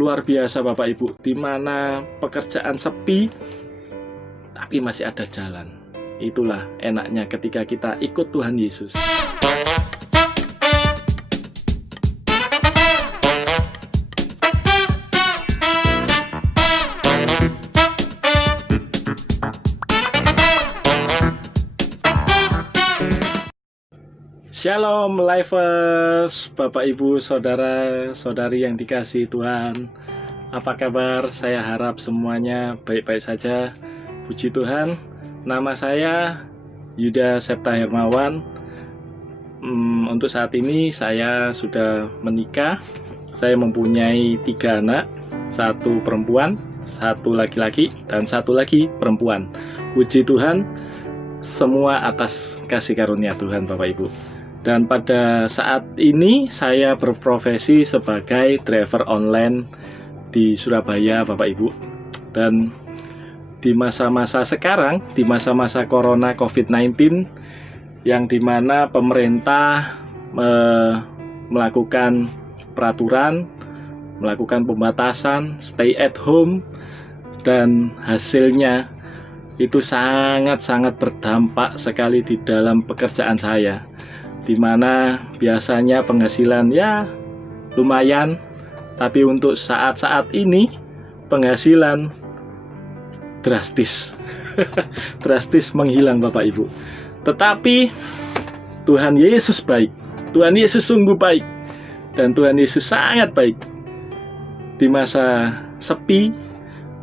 luar biasa Bapak Ibu, di mana pekerjaan sepi tapi masih ada jalan. Itulah enaknya ketika kita ikut Tuhan Yesus. Shalom Lifers, Bapak Ibu, Saudara, Saudari yang dikasihi Tuhan. Apa kabar? Saya harap semuanya baik-baik saja. Puji Tuhan. Nama saya Yuda Septa Hermawan. Untuk saat ini saya sudah menikah. Saya mempunyai 3 anak, 1 perempuan, 1 laki-laki, dan 1 lagi perempuan. Puji Tuhan, semua atas kasih karunia Tuhan Bapak Ibu. Dan pada saat ini saya berprofesi sebagai driver online di Surabaya Bapak Ibu. Dan di masa-masa sekarang, di masa-masa Corona COVID-19, yang dimana pemerintah melakukan peraturan, melakukan pembatasan, stay at home, dan hasilnya itu sangat-sangat berdampak sekali di dalam pekerjaan saya, di mana biasanya penghasilan ya lumayan, tapi untuk saat-saat ini penghasilan drastis drastis menghilang Bapak Ibu. Tetapi Tuhan Yesus baik, Tuhan Yesus sungguh baik, dan Tuhan Yesus sangat baik. Di masa sepi,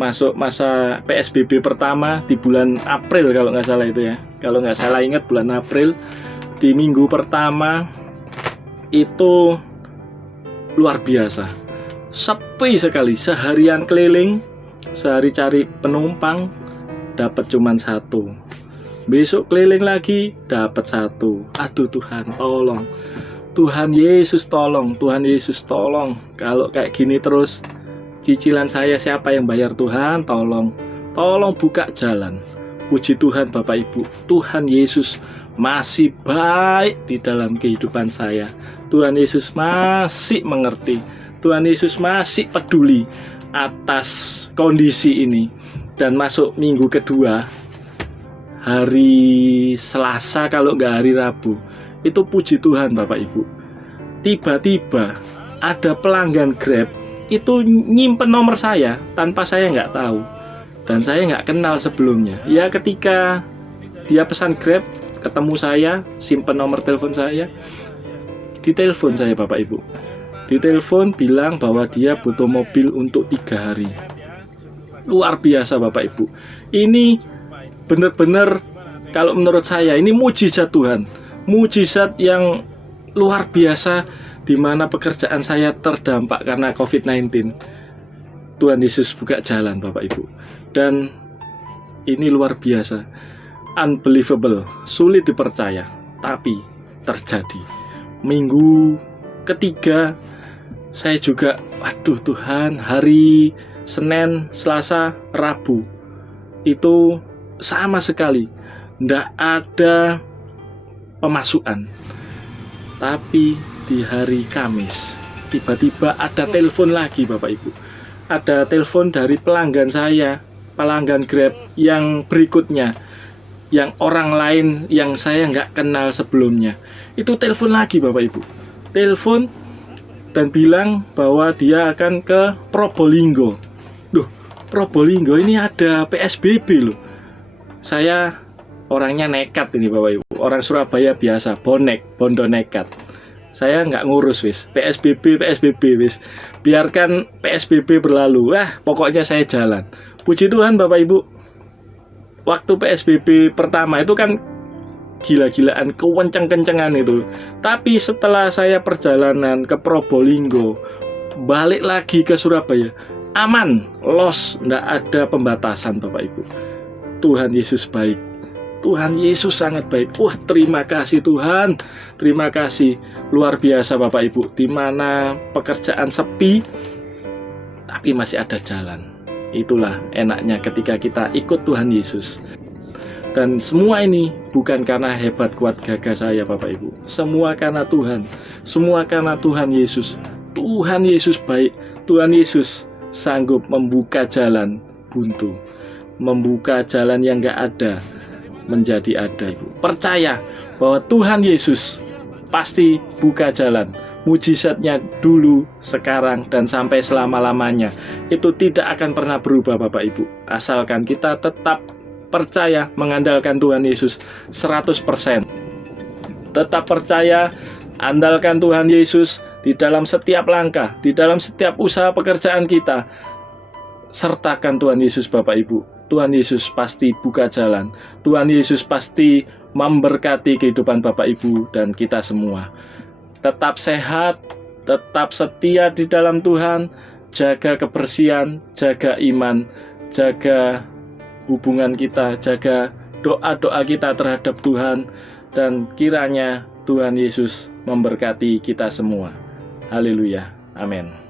masuk masa PSBB pertama di bulan April kalau nggak salah itu ya, kalau nggak salah ingat bulan April, di minggu pertama itu luar biasa, sepi sekali. Seharian keliling, sehari cari penumpang, dapat cuman 1. Besok keliling lagi, dapat 1. Aduh Tuhan tolong, Tuhan Yesus tolong, Tuhan Yesus tolong. Kalau kayak gini terus, cicilan saya siapa yang bayar? Tuhan tolong, tolong buka jalan. Puji Tuhan Bapak Ibu, Tuhan Yesus masih baik di dalam kehidupan saya. Tuhan Yesus masih mengerti, Tuhan Yesus masih peduli atas kondisi ini. Dan masuk minggu kedua, hari Selasa kalau nggak hari Rabu, itu puji Tuhan Bapak Ibu, tiba-tiba ada pelanggan Grab itu nyimpen nomor saya tanpa saya nggak tahu, dan saya nggak kenal sebelumnya. Ya ketika dia pesan Grab, ketemu saya, simpen nomor telepon saya, ditelepon saya Bapak Ibu, ditelepon bilang bahwa dia butuh mobil untuk 3 hari. Luar biasa Bapak Ibu, ini benar-benar kalau menurut saya ini mujizat Tuhan, mujizat yang luar biasa, di mana pekerjaan saya terdampak karena COVID-19. Tuhan Yesus buka jalan Bapak Ibu, dan ini luar biasa, unbelievable, sulit dipercaya, tapi terjadi. Minggu ketiga saya juga, aduh Tuhan, hari Senin, Selasa, Rabu itu sama sekali ndak ada pemasukan. Tapi di hari Kamis tiba-tiba ada telepon lagi Bapak Ibu, ada telepon dari pelanggan saya, pelanggan Grab yang berikutnya, yang orang lain yang saya nggak kenal sebelumnya. Itu telepon lagi Bapak Ibu, telepon dan bilang bahwa dia akan ke Probolinggo. Loh, Probolinggo ini ada PSBB loh. Saya orangnya nekat ini Bapak Ibu, orang Surabaya biasa, bondo nekat. Saya nggak ngurus wis, PSBB wis, biarkan PSBB berlalu. Pokoknya saya jalan. Puji Tuhan Bapak Ibu, waktu PSBB pertama itu kan gila-gilaan, kewenceng-kencengan itu. Tapi setelah saya perjalanan ke Probolinggo, balik lagi ke Surabaya, aman, los, nggak ada pembatasan Bapak Ibu. Tuhan Yesus baik, Tuhan Yesus sangat baik. Terima kasih Tuhan, terima kasih, luar biasa Bapak Ibu, di mana pekerjaan sepi tapi masih ada jalan. Itulah enaknya ketika kita ikut Tuhan Yesus. Dan semua ini bukan karena hebat kuat gagah saya Bapak Ibu, semua karena Tuhan, semua karena Tuhan Yesus. Tuhan Yesus baik, Tuhan Yesus sanggup membuka jalan buntu, membuka jalan yang gak ada menjadi ada, Ibu. Percaya bahwa Tuhan Yesus pasti buka jalan. Mujizatnya dulu, sekarang, dan sampai selama-lamanya itu tidak akan pernah berubah, Bapak Ibu. Asalkan kita tetap percaya mengandalkan Tuhan Yesus 100%. Tetap percaya, andalkan Tuhan Yesus di dalam setiap langkah, di dalam setiap usaha pekerjaan kita. Sertakan Tuhan Yesus, Bapak Ibu. Tuhan Yesus pasti buka jalan. Tuhan Yesus pasti memberkati kehidupan Bapak Ibu dan kita semua. Tetap sehat, tetap setia di dalam Tuhan, jaga kebersihan, jaga iman, jaga hubungan kita, jaga doa-doa kita terhadap Tuhan, dan kiranya Tuhan Yesus memberkati kita semua. Haleluya. Amin.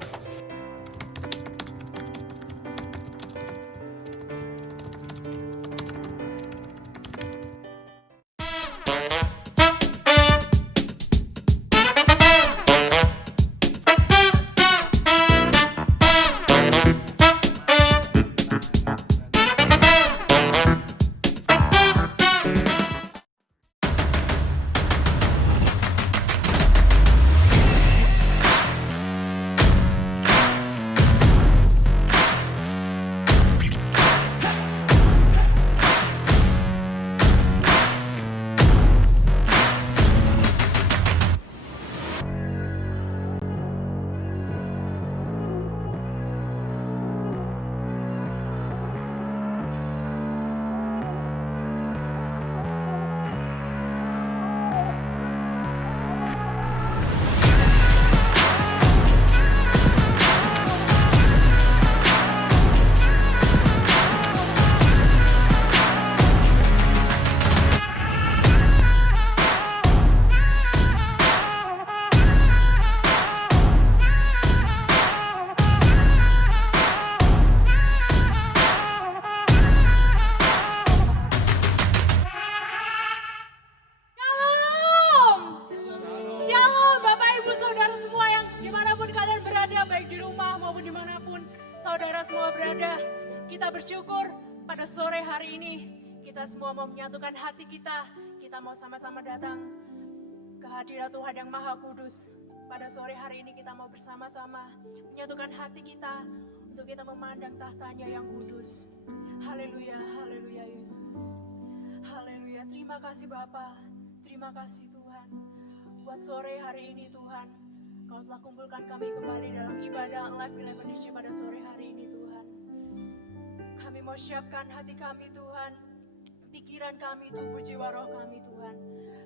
Kita bersyukur pada sore hari ini kita semua mau menyatukan hati kita. Kita mau sama-sama datang ke hadirat Tuhan yang Maha Kudus. Pada sore hari ini kita mau bersama-sama menyatukan hati kita untuk kita memandang tahtanya yang kudus. Haleluya, haleluya Yesus. Haleluya, terima kasih Bapa, terima kasih Tuhan. Buat sore hari ini Tuhan, Kau telah kumpulkan kami kembali dalam ibadah Live 11 DC pada sore hari ini Tuhan. Kami mau siapkan hati kami Tuhan, pikiran kami, tubuh, jiwa, roh kami Tuhan.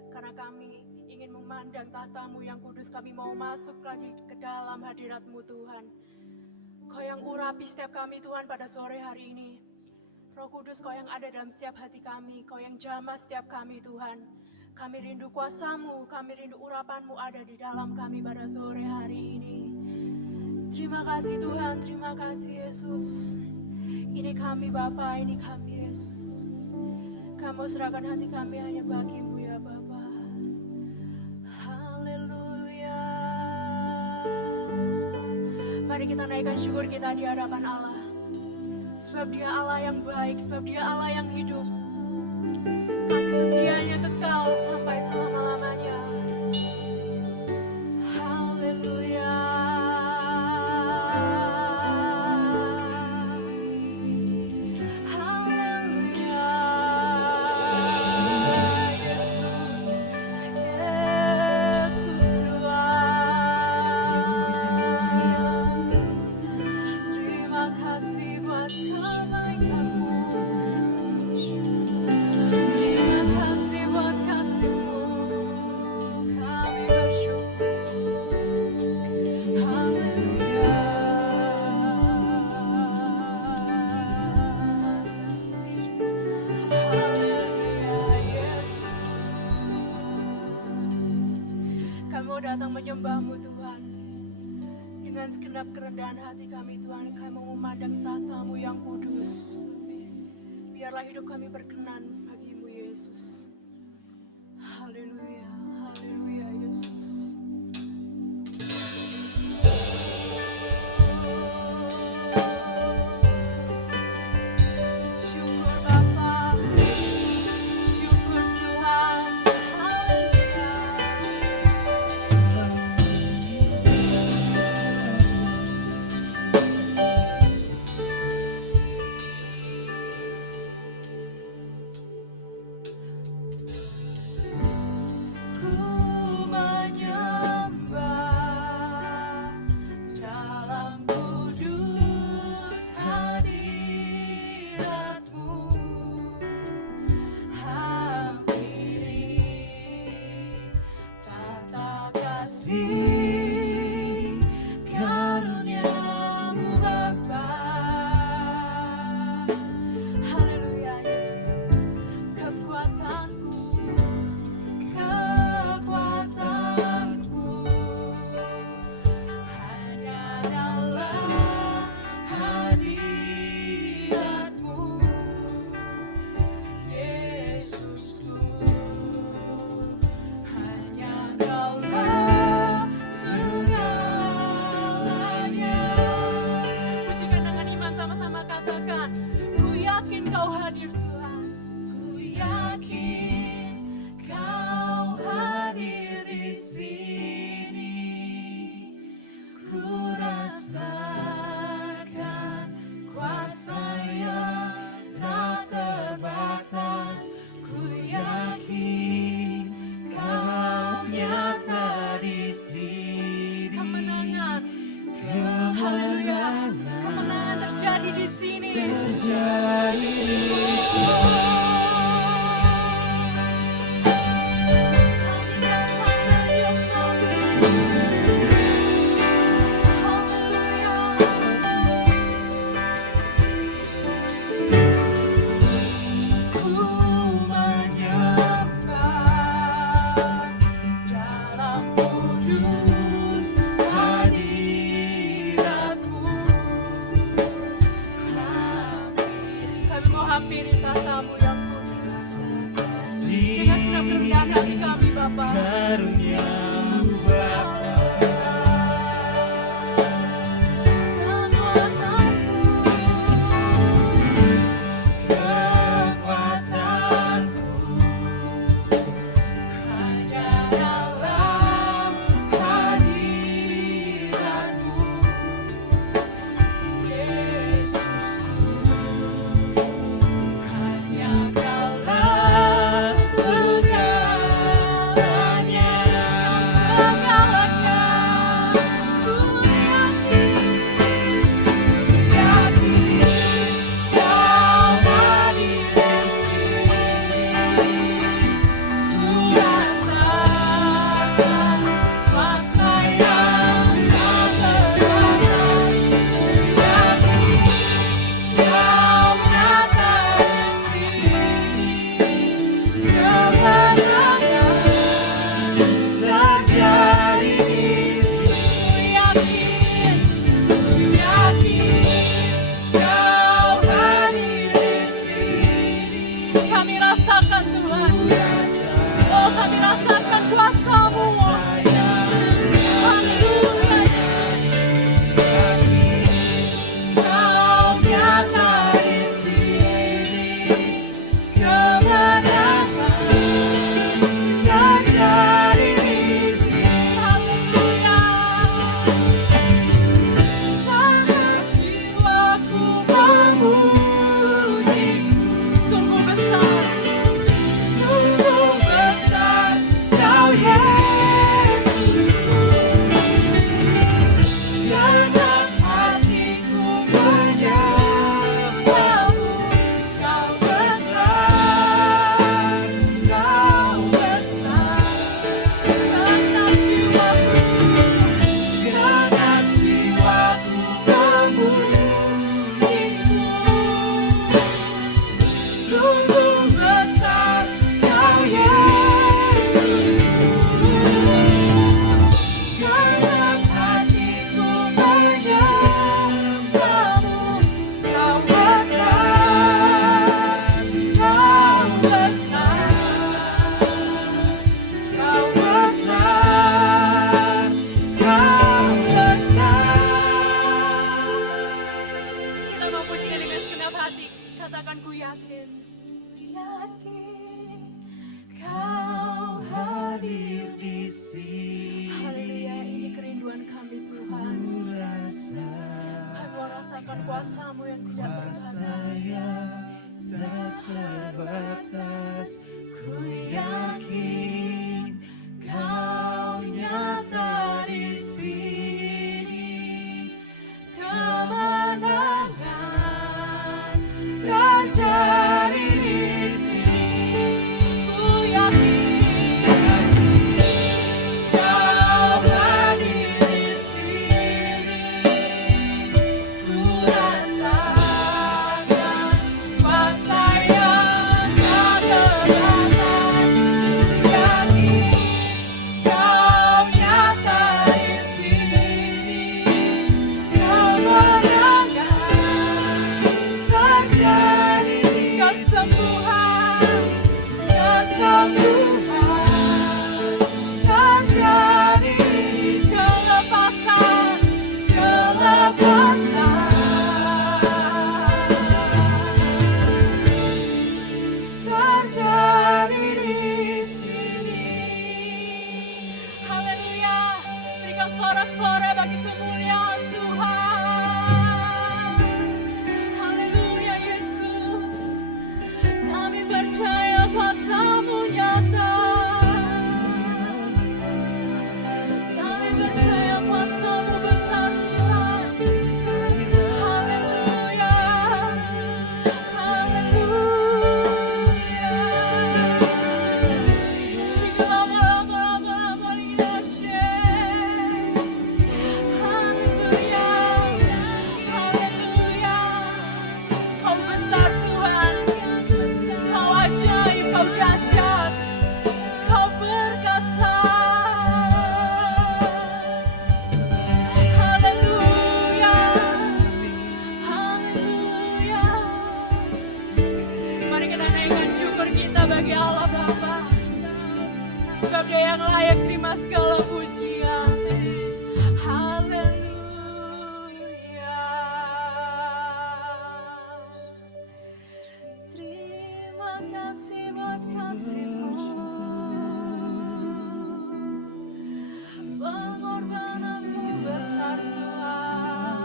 Karena kami ingin memandang tahta-Mu yang kudus, kami mau masuk lagi ke dalam hadirat-Mu Tuhan. Kau yang urapi setiap kami Tuhan pada sore hari ini. Roh Kudus, Kau yang ada dalam setiap hati kami, Kau yang jamah setiap kami Tuhan. Kami rindu kuasa-Mu, kami rindu urapan-Mu ada di dalam kami pada sore hari ini. Terima kasih Tuhan, terima kasih Yesus. Ini kami Bapa, ini kami Yesus. Kamu serahkan hati kami hanya bagi-Mu ya Bapa. Haleluya. Mari kita naikkan syukur kita di hadapan Allah. Sebab Dia Allah yang baik, sebab Dia Allah yang hidup. Kasih setianya kekal sampai selama-lamanya. Haleluya. Haleluya. Yesus, Yesus Tuhan. Terima kasih buat kebaikan-Mu. Terima kasih buat kasih-Mu. Kami bersyukur. Haleluya. Haleluya Yesus. Kami mau datang menyembah-Mu Tuhan. Dengan segenap kerendahan hati kami Tuhan, kami mau memandang tahta-Mu yang kudus. Biarlah hidup kami berkenan bagi-Mu Yesus. Haleluya, haleluya Yesus. karuniamu Bapa. Haleluya Yesus, kekuatanku hanya dalam hadirat-Mu, Yesusku. Hanya Kaulah segalanya. Pujikan dengan iman, sama-sama katakan, ku yakin Kau hadir Tuhan. Ku yakin Kau hadir di sini. Ku rasakan kuasa yang tak terbatas. Ku yakin Kau nyata di sini. Kemenangan, haleluya, kemenangan terjadi di sini. Hampiri tahta-Mu yang kudus. Dengan senang rendah hati kami Bapa. Karuniamu Bapa. Kekuatanku hanya dalam hadirat-Mu, Yesusku. Hanya Kaulah segalanya. sebab Dia yang layak terima segala pujian. Haleluya. Terima kasih buat kasih-Mu, pengorbanan-Mu besar Tuhan.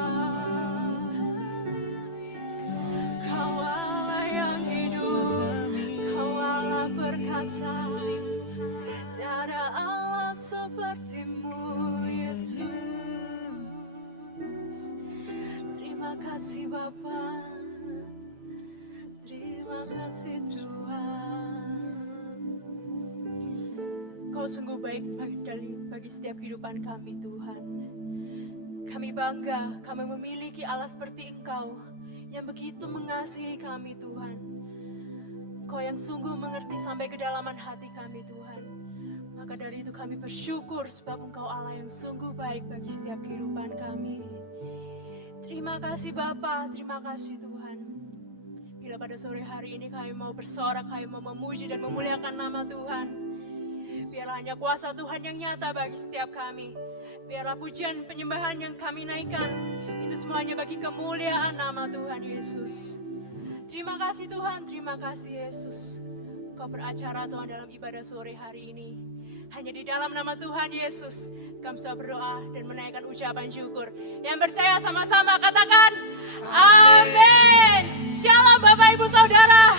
Kau Allah yang hidup, Kau Allah perkasa, tiada Allah seperti-Mu, Yesus. Terima kasih Bapa, terima kasih Tuhan. Kau sungguh baik bagi setiap kehidupan kami Tuhan. Kami bangga, kami memiliki Allah seperti Engkau yang begitu mengasihi kami Tuhan. Kau yang sungguh mengerti sampai kedalaman hati kami Tuhan. Maka dari itu kami bersyukur sebab Engkau Allah yang sungguh baik bagi setiap kehidupan kami. Terima kasih Bapa, terima kasih Tuhan. Bila pada sore hari ini kami mau bersorak, kami mau memuji dan memuliakan nama Tuhan. Biarlah hanya kuasa Tuhan yang nyata bagi setiap kami. Biarlah pujian penyembahan yang kami naikkan, itu semuanya bagi kemuliaan nama Tuhan Yesus. Terima kasih Tuhan, terima kasih Yesus. Kau beracara Tuhan dalam ibadah sore hari ini. Hanya di dalam nama Tuhan Yesus, kami bisa berdoa dan menaikkan ucapan syukur. Yang percaya sama-sama katakan, amin. Shalom Bapak Ibu Saudara.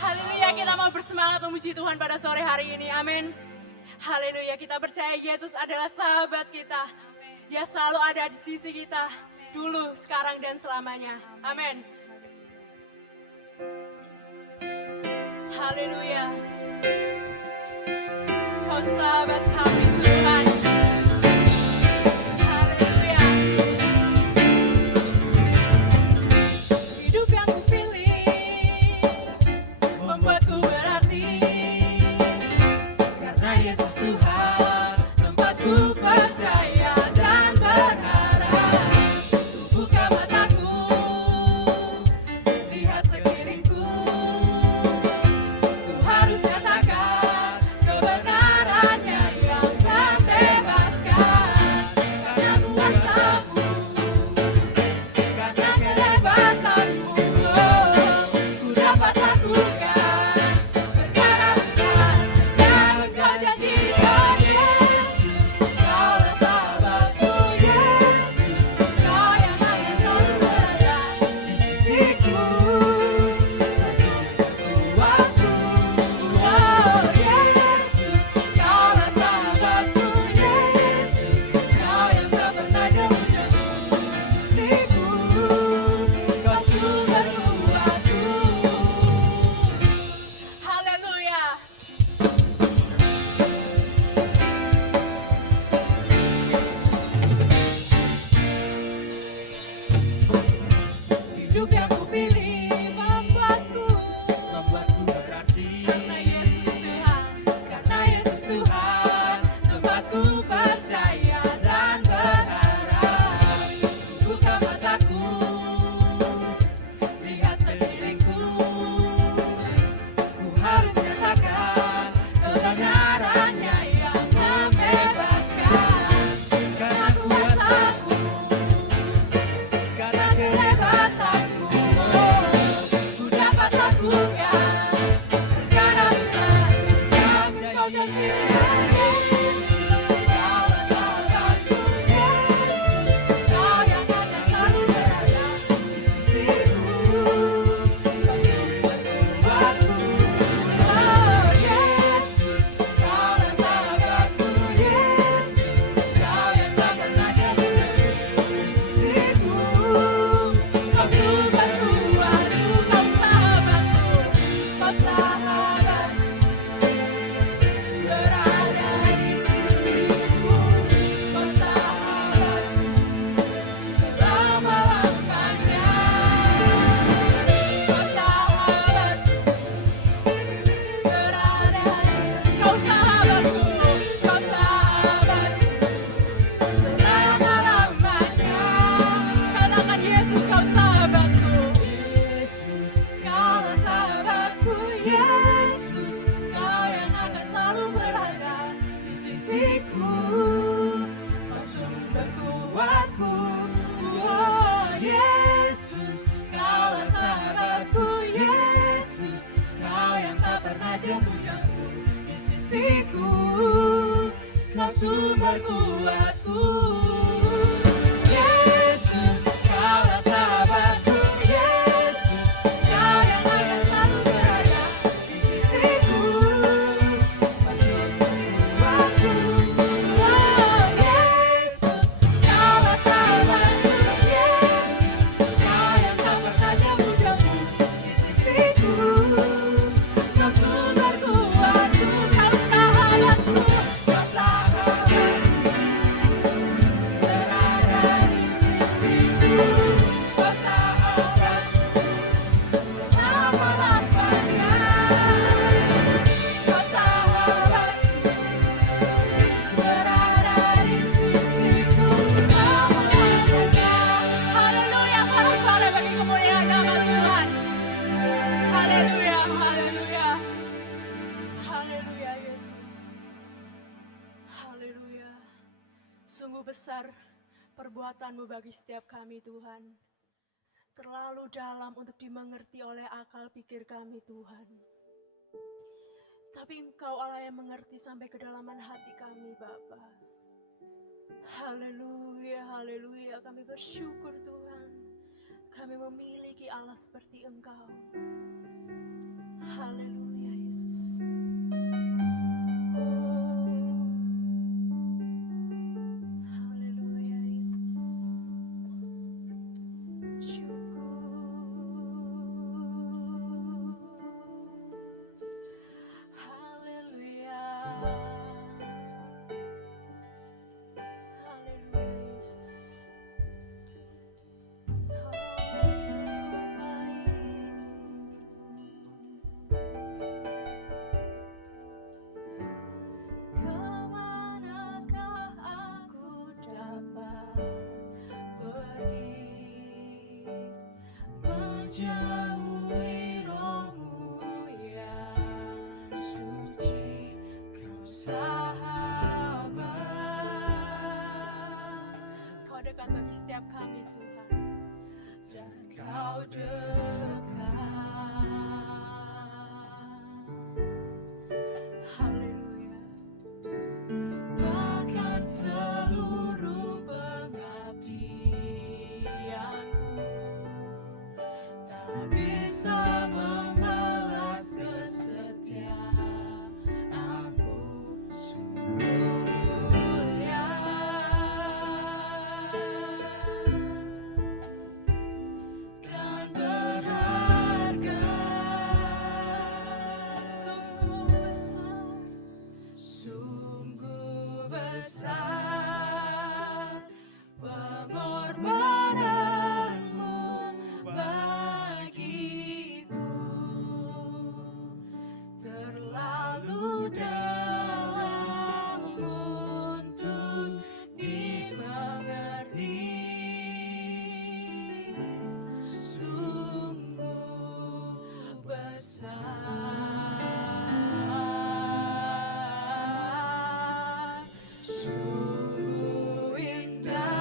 Haleluya, kita mau bersemangat memuji Tuhan pada sore hari ini, amin. Haleluya, kita percaya Yesus adalah sahabat kita. Dia selalu ada di sisi kita, dulu, sekarang, dan selamanya. Amin. Haleluya. Kau sahabat kami Tuhan. Haleluya. Hidup yang kupilih membuatku berarti, karena Yesus Tuhan tempatku percaya dan berharap. Ku buka mataku, lihat sekelilingku. Ku harus katakan kebenarannya yang tak sisiku, Kau sumber kuatku. Yesus, Kaulah sahabatku. Yesus, Kau yang akan selalu berada di sisiku, Kau sumber kuatku. Oh Yesus, Kaulah sahabatku. Yesus, Kau yang tak pernah jauh-jauh di sisiku, Kau sumber kuatku. Kau sahabatku, Kau sahabatku, berada di sisiku. Kau sahabatku, selama-lamanya. Kau sahabatku, berada di sisiku selama-lamanya. Haleluya, suara-suara bagi kemuliaan nama Tuhan. Haleluya, haleluya. Haleluya Yesus. Haleluya. Sungguh besar perbuatan-Mu bagi setiap kami Tuhan. Terlalu dalam untuk dimengerti oleh akal pikir kami Tuhan. Tapi Engkau Allah yang mengerti sampai kedalaman hati kami Bapa. Haleluya, haleluya. Kami bersyukur Tuhan. Kami memiliki Allah seperti Engkau. Haleluya Yesus. Oh, haleluya Yesus. Syukur. Haleluya. Haleluya Yesus. Kau sungguh baik. Kemanakah aku dapat pergi menjauhi roh-Mu yang suci, Kau sahabat. Kau dekat bagi setiap kami Tuhan, dan Kau dekat. Haleluya. Bahkan seluruh pengabdianku tak bisa membalas kesetiaan-Mu sungguh mulia dan berharga. Sungguh besar pengorbanan-Mu bagiku, terlalu dalam untuk dimengerti. Sungguh besar, sungguh indah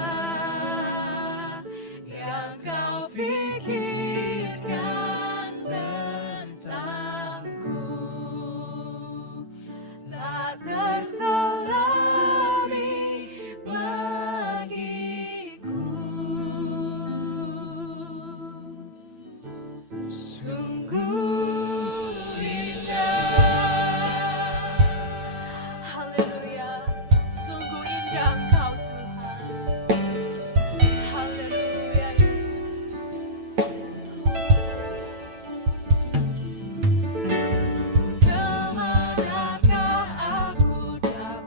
yang Kau pikirkan tentangku, tak terselami bagiku. Sungguh indah. Haleluya. Sungguh indah Engkau Tuhan. Haleluya Yesus. Kemanakah aku dapat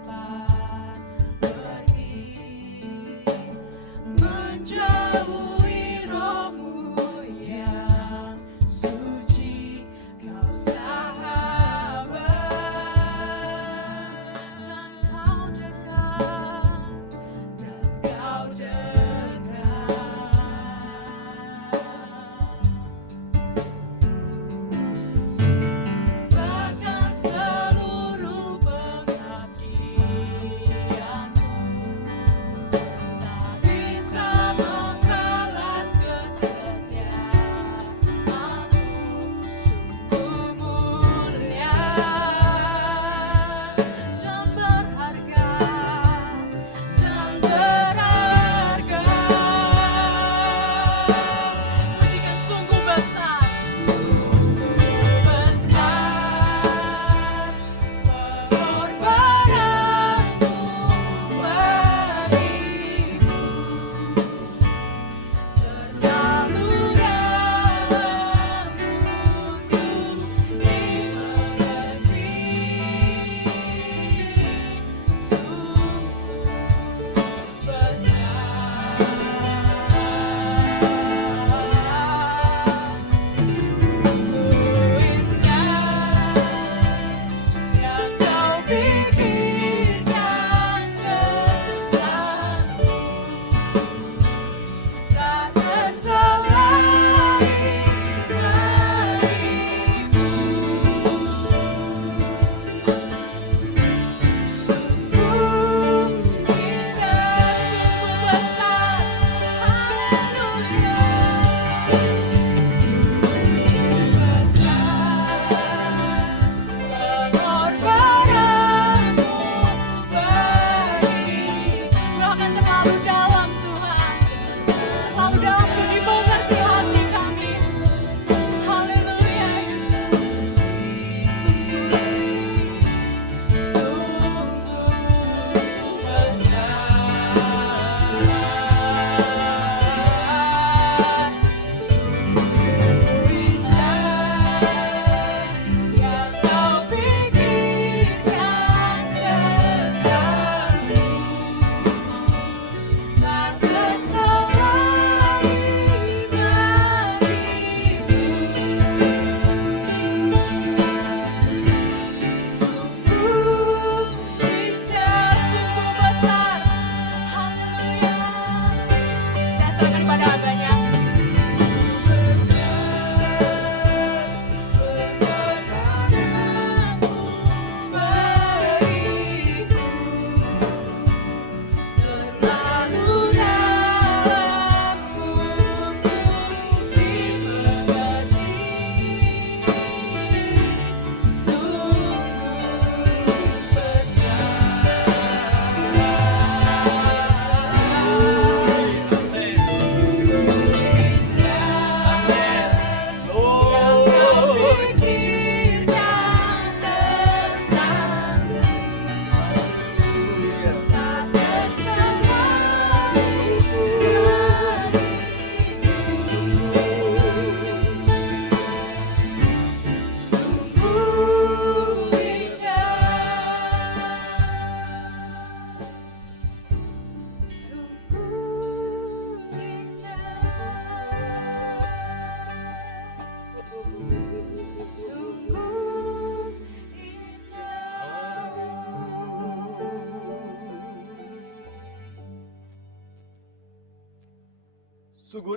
Sungguh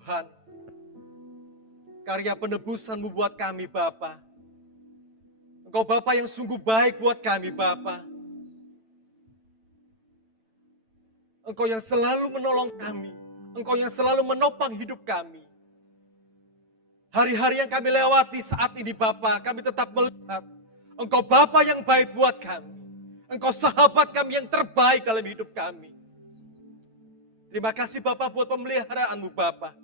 Tuhan, karya penebusan-Mu buat kami Bapa. Engkau Bapa yang sungguh baik buat kami Bapa. Engkau yang selalu menolong kami. Engkau yang selalu menopang hidup kami. Hari-hari yang kami lewati saat ini Bapa, kami tetap melihat Engkau Bapa yang baik buat kami. Engkau sahabat kami yang terbaik dalam hidup kami. Terima kasih Bapa buat pemeliharaan-Mu Bapa.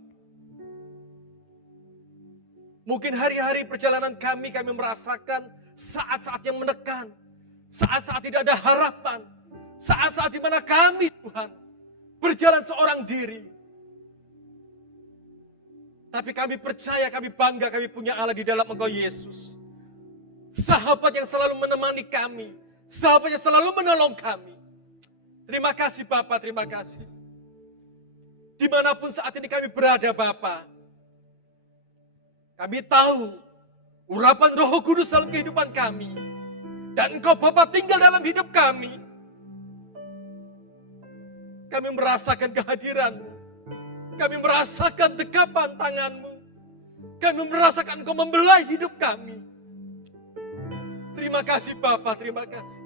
Mungkin hari-hari perjalanan kami merasakan saat-saat yang menekan. Saat-saat tidak ada harapan. Saat-saat di mana kami Tuhan berjalan seorang diri. Tapi kami percaya, kami bangga, kami punya Allah di dalam Engkau Yesus. Sahabat yang selalu menemani kami. Sahabat yang selalu menolong kami. Terima kasih Bapa, terima kasih. Dimanapun saat ini kami berada Bapa. Kami tahu urapan Roh Kudus dalam kehidupan kami. Dan Engkau Bapa tinggal dalam hidup kami. Kami merasakan kehadiran-Mu. Kami merasakan dekapan tangan-Mu. Kami merasakan Engkau membelai hidup kami. Terima kasih Bapa, terima kasih.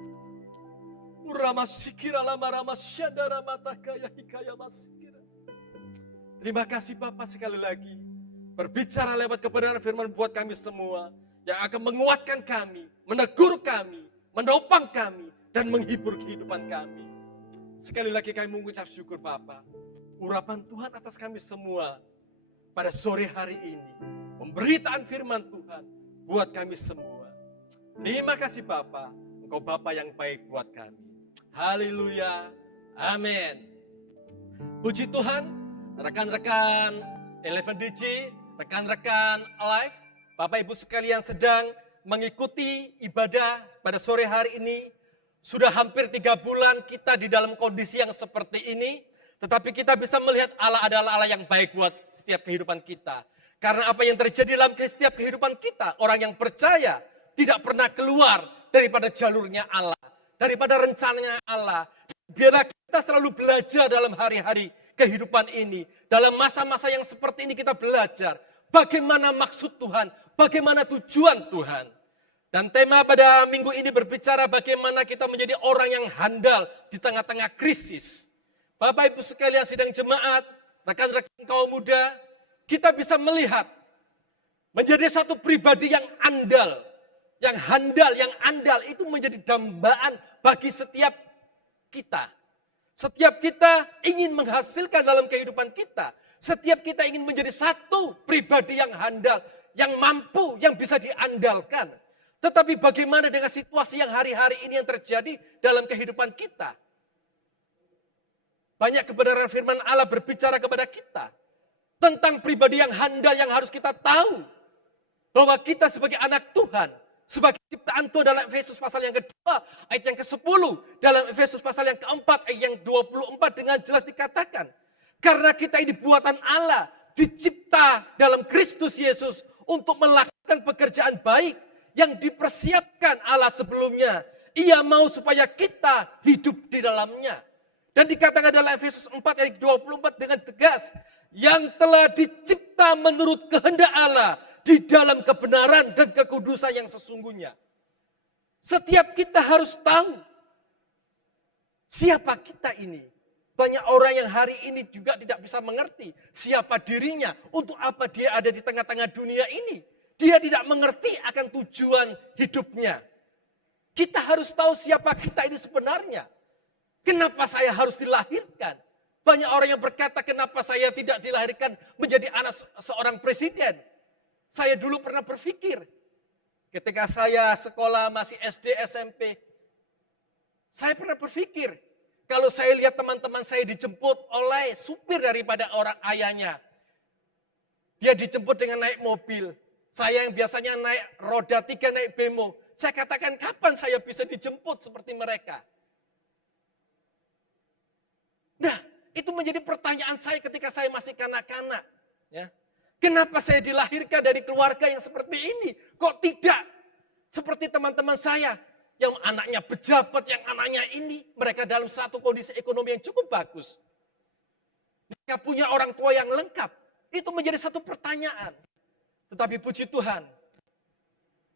Terima kasih Bapa sekali lagi. Berbicara lewat kebenaran firman buat kami semua. Yang akan menguatkan kami, menegur kami, menopang kami, dan menghibur kehidupan kami. Sekali lagi kami mengucap syukur Bapa. Urapan Tuhan atas kami semua pada sore hari ini. Pemberitaan firman Tuhan buat kami semua. Terima kasih Bapa. Engkau Bapa yang baik buat kami. Haleluya. Amin. Puji Tuhan. Rekan-rekan 11DJ, rekan-rekan Alive, Bapak Ibu sekalian sedang mengikuti ibadah pada sore hari ini. Sudah hampir 3 bulan kita di dalam kondisi yang seperti ini. Tetapi kita bisa melihat Allah adalah Allah yang baik buat setiap kehidupan kita. Karena apa yang terjadi dalam setiap kehidupan kita, orang yang percaya tidak pernah keluar daripada jalurnya Allah. Daripada rencananya Allah. Biarlah kita selalu belajar dalam hari-hari kehidupan ini. Dalam masa-masa yang seperti ini kita belajar. Bagaimana maksud Tuhan, bagaimana tujuan Tuhan. Dan tema pada minggu ini berbicara bagaimana kita menjadi orang yang handal di tengah-tengah krisis. Bapak Ibu sekalian sidang jemaat, rekan-rekan kaum muda, kita bisa melihat menjadi satu pribadi yang andal, yang handal, yang andal itu menjadi dambaan bagi setiap kita. Setiap kita ingin menghasilkan dalam kehidupan kita. Setiap kita ingin menjadi satu pribadi yang handal, yang mampu, yang bisa diandalkan. Tetapi bagaimana dengan situasi yang hari-hari ini yang terjadi dalam kehidupan kita? Banyak kebenaran firman Allah berbicara kepada kita tentang pribadi yang handal yang harus kita tahu. Bahwa kita sebagai anak Tuhan, sebagai ciptaan Tuhan dalam Efesus pasal yang kedua, ayat yang ke-10. Dalam Efesus pasal yang keempat, ayat yang 24 dengan jelas dikatakan. Karena kita ini buatan Allah, dicipta dalam Kristus Yesus untuk melakukan pekerjaan baik yang dipersiapkan Allah sebelumnya. Ia mau supaya kita hidup di dalamnya. Dan dikatakan dalam Efesus 4 ayat 24 dengan tegas. Yang telah dicipta menurut kehendak Allah di dalam kebenaran dan kekudusan yang sesungguhnya. Setiap kita harus tahu siapa kita ini. Banyak orang yang hari ini juga tidak bisa mengerti siapa dirinya. Untuk apa dia ada di tengah-tengah dunia ini. Dia tidak mengerti akan tujuan hidupnya. Kita harus tahu siapa kita ini sebenarnya. Kenapa saya harus dilahirkan? Banyak orang yang berkata kenapa saya tidak dilahirkan menjadi anak seorang presiden. Saya dulu pernah berpikir. Ketika saya sekolah masih SD, SMP. Saya pernah berpikir. Kalau saya lihat teman-teman saya dijemput oleh supir daripada orang ayahnya. Dia dijemput dengan naik mobil. Saya yang biasanya naik roda 3 naik bemo. Saya katakan kapan saya bisa dijemput seperti mereka. Nah, itu menjadi pertanyaan saya ketika saya masih kanak-kanak. Ya. Kenapa saya dilahirkan dari keluarga yang seperti ini? Kok tidak seperti teman-teman saya yang anaknya pejabat, yang anaknya ini. Mereka dalam satu kondisi ekonomi yang cukup bagus. Mereka punya orang tua yang lengkap. Itu menjadi satu pertanyaan. Tetapi puji Tuhan,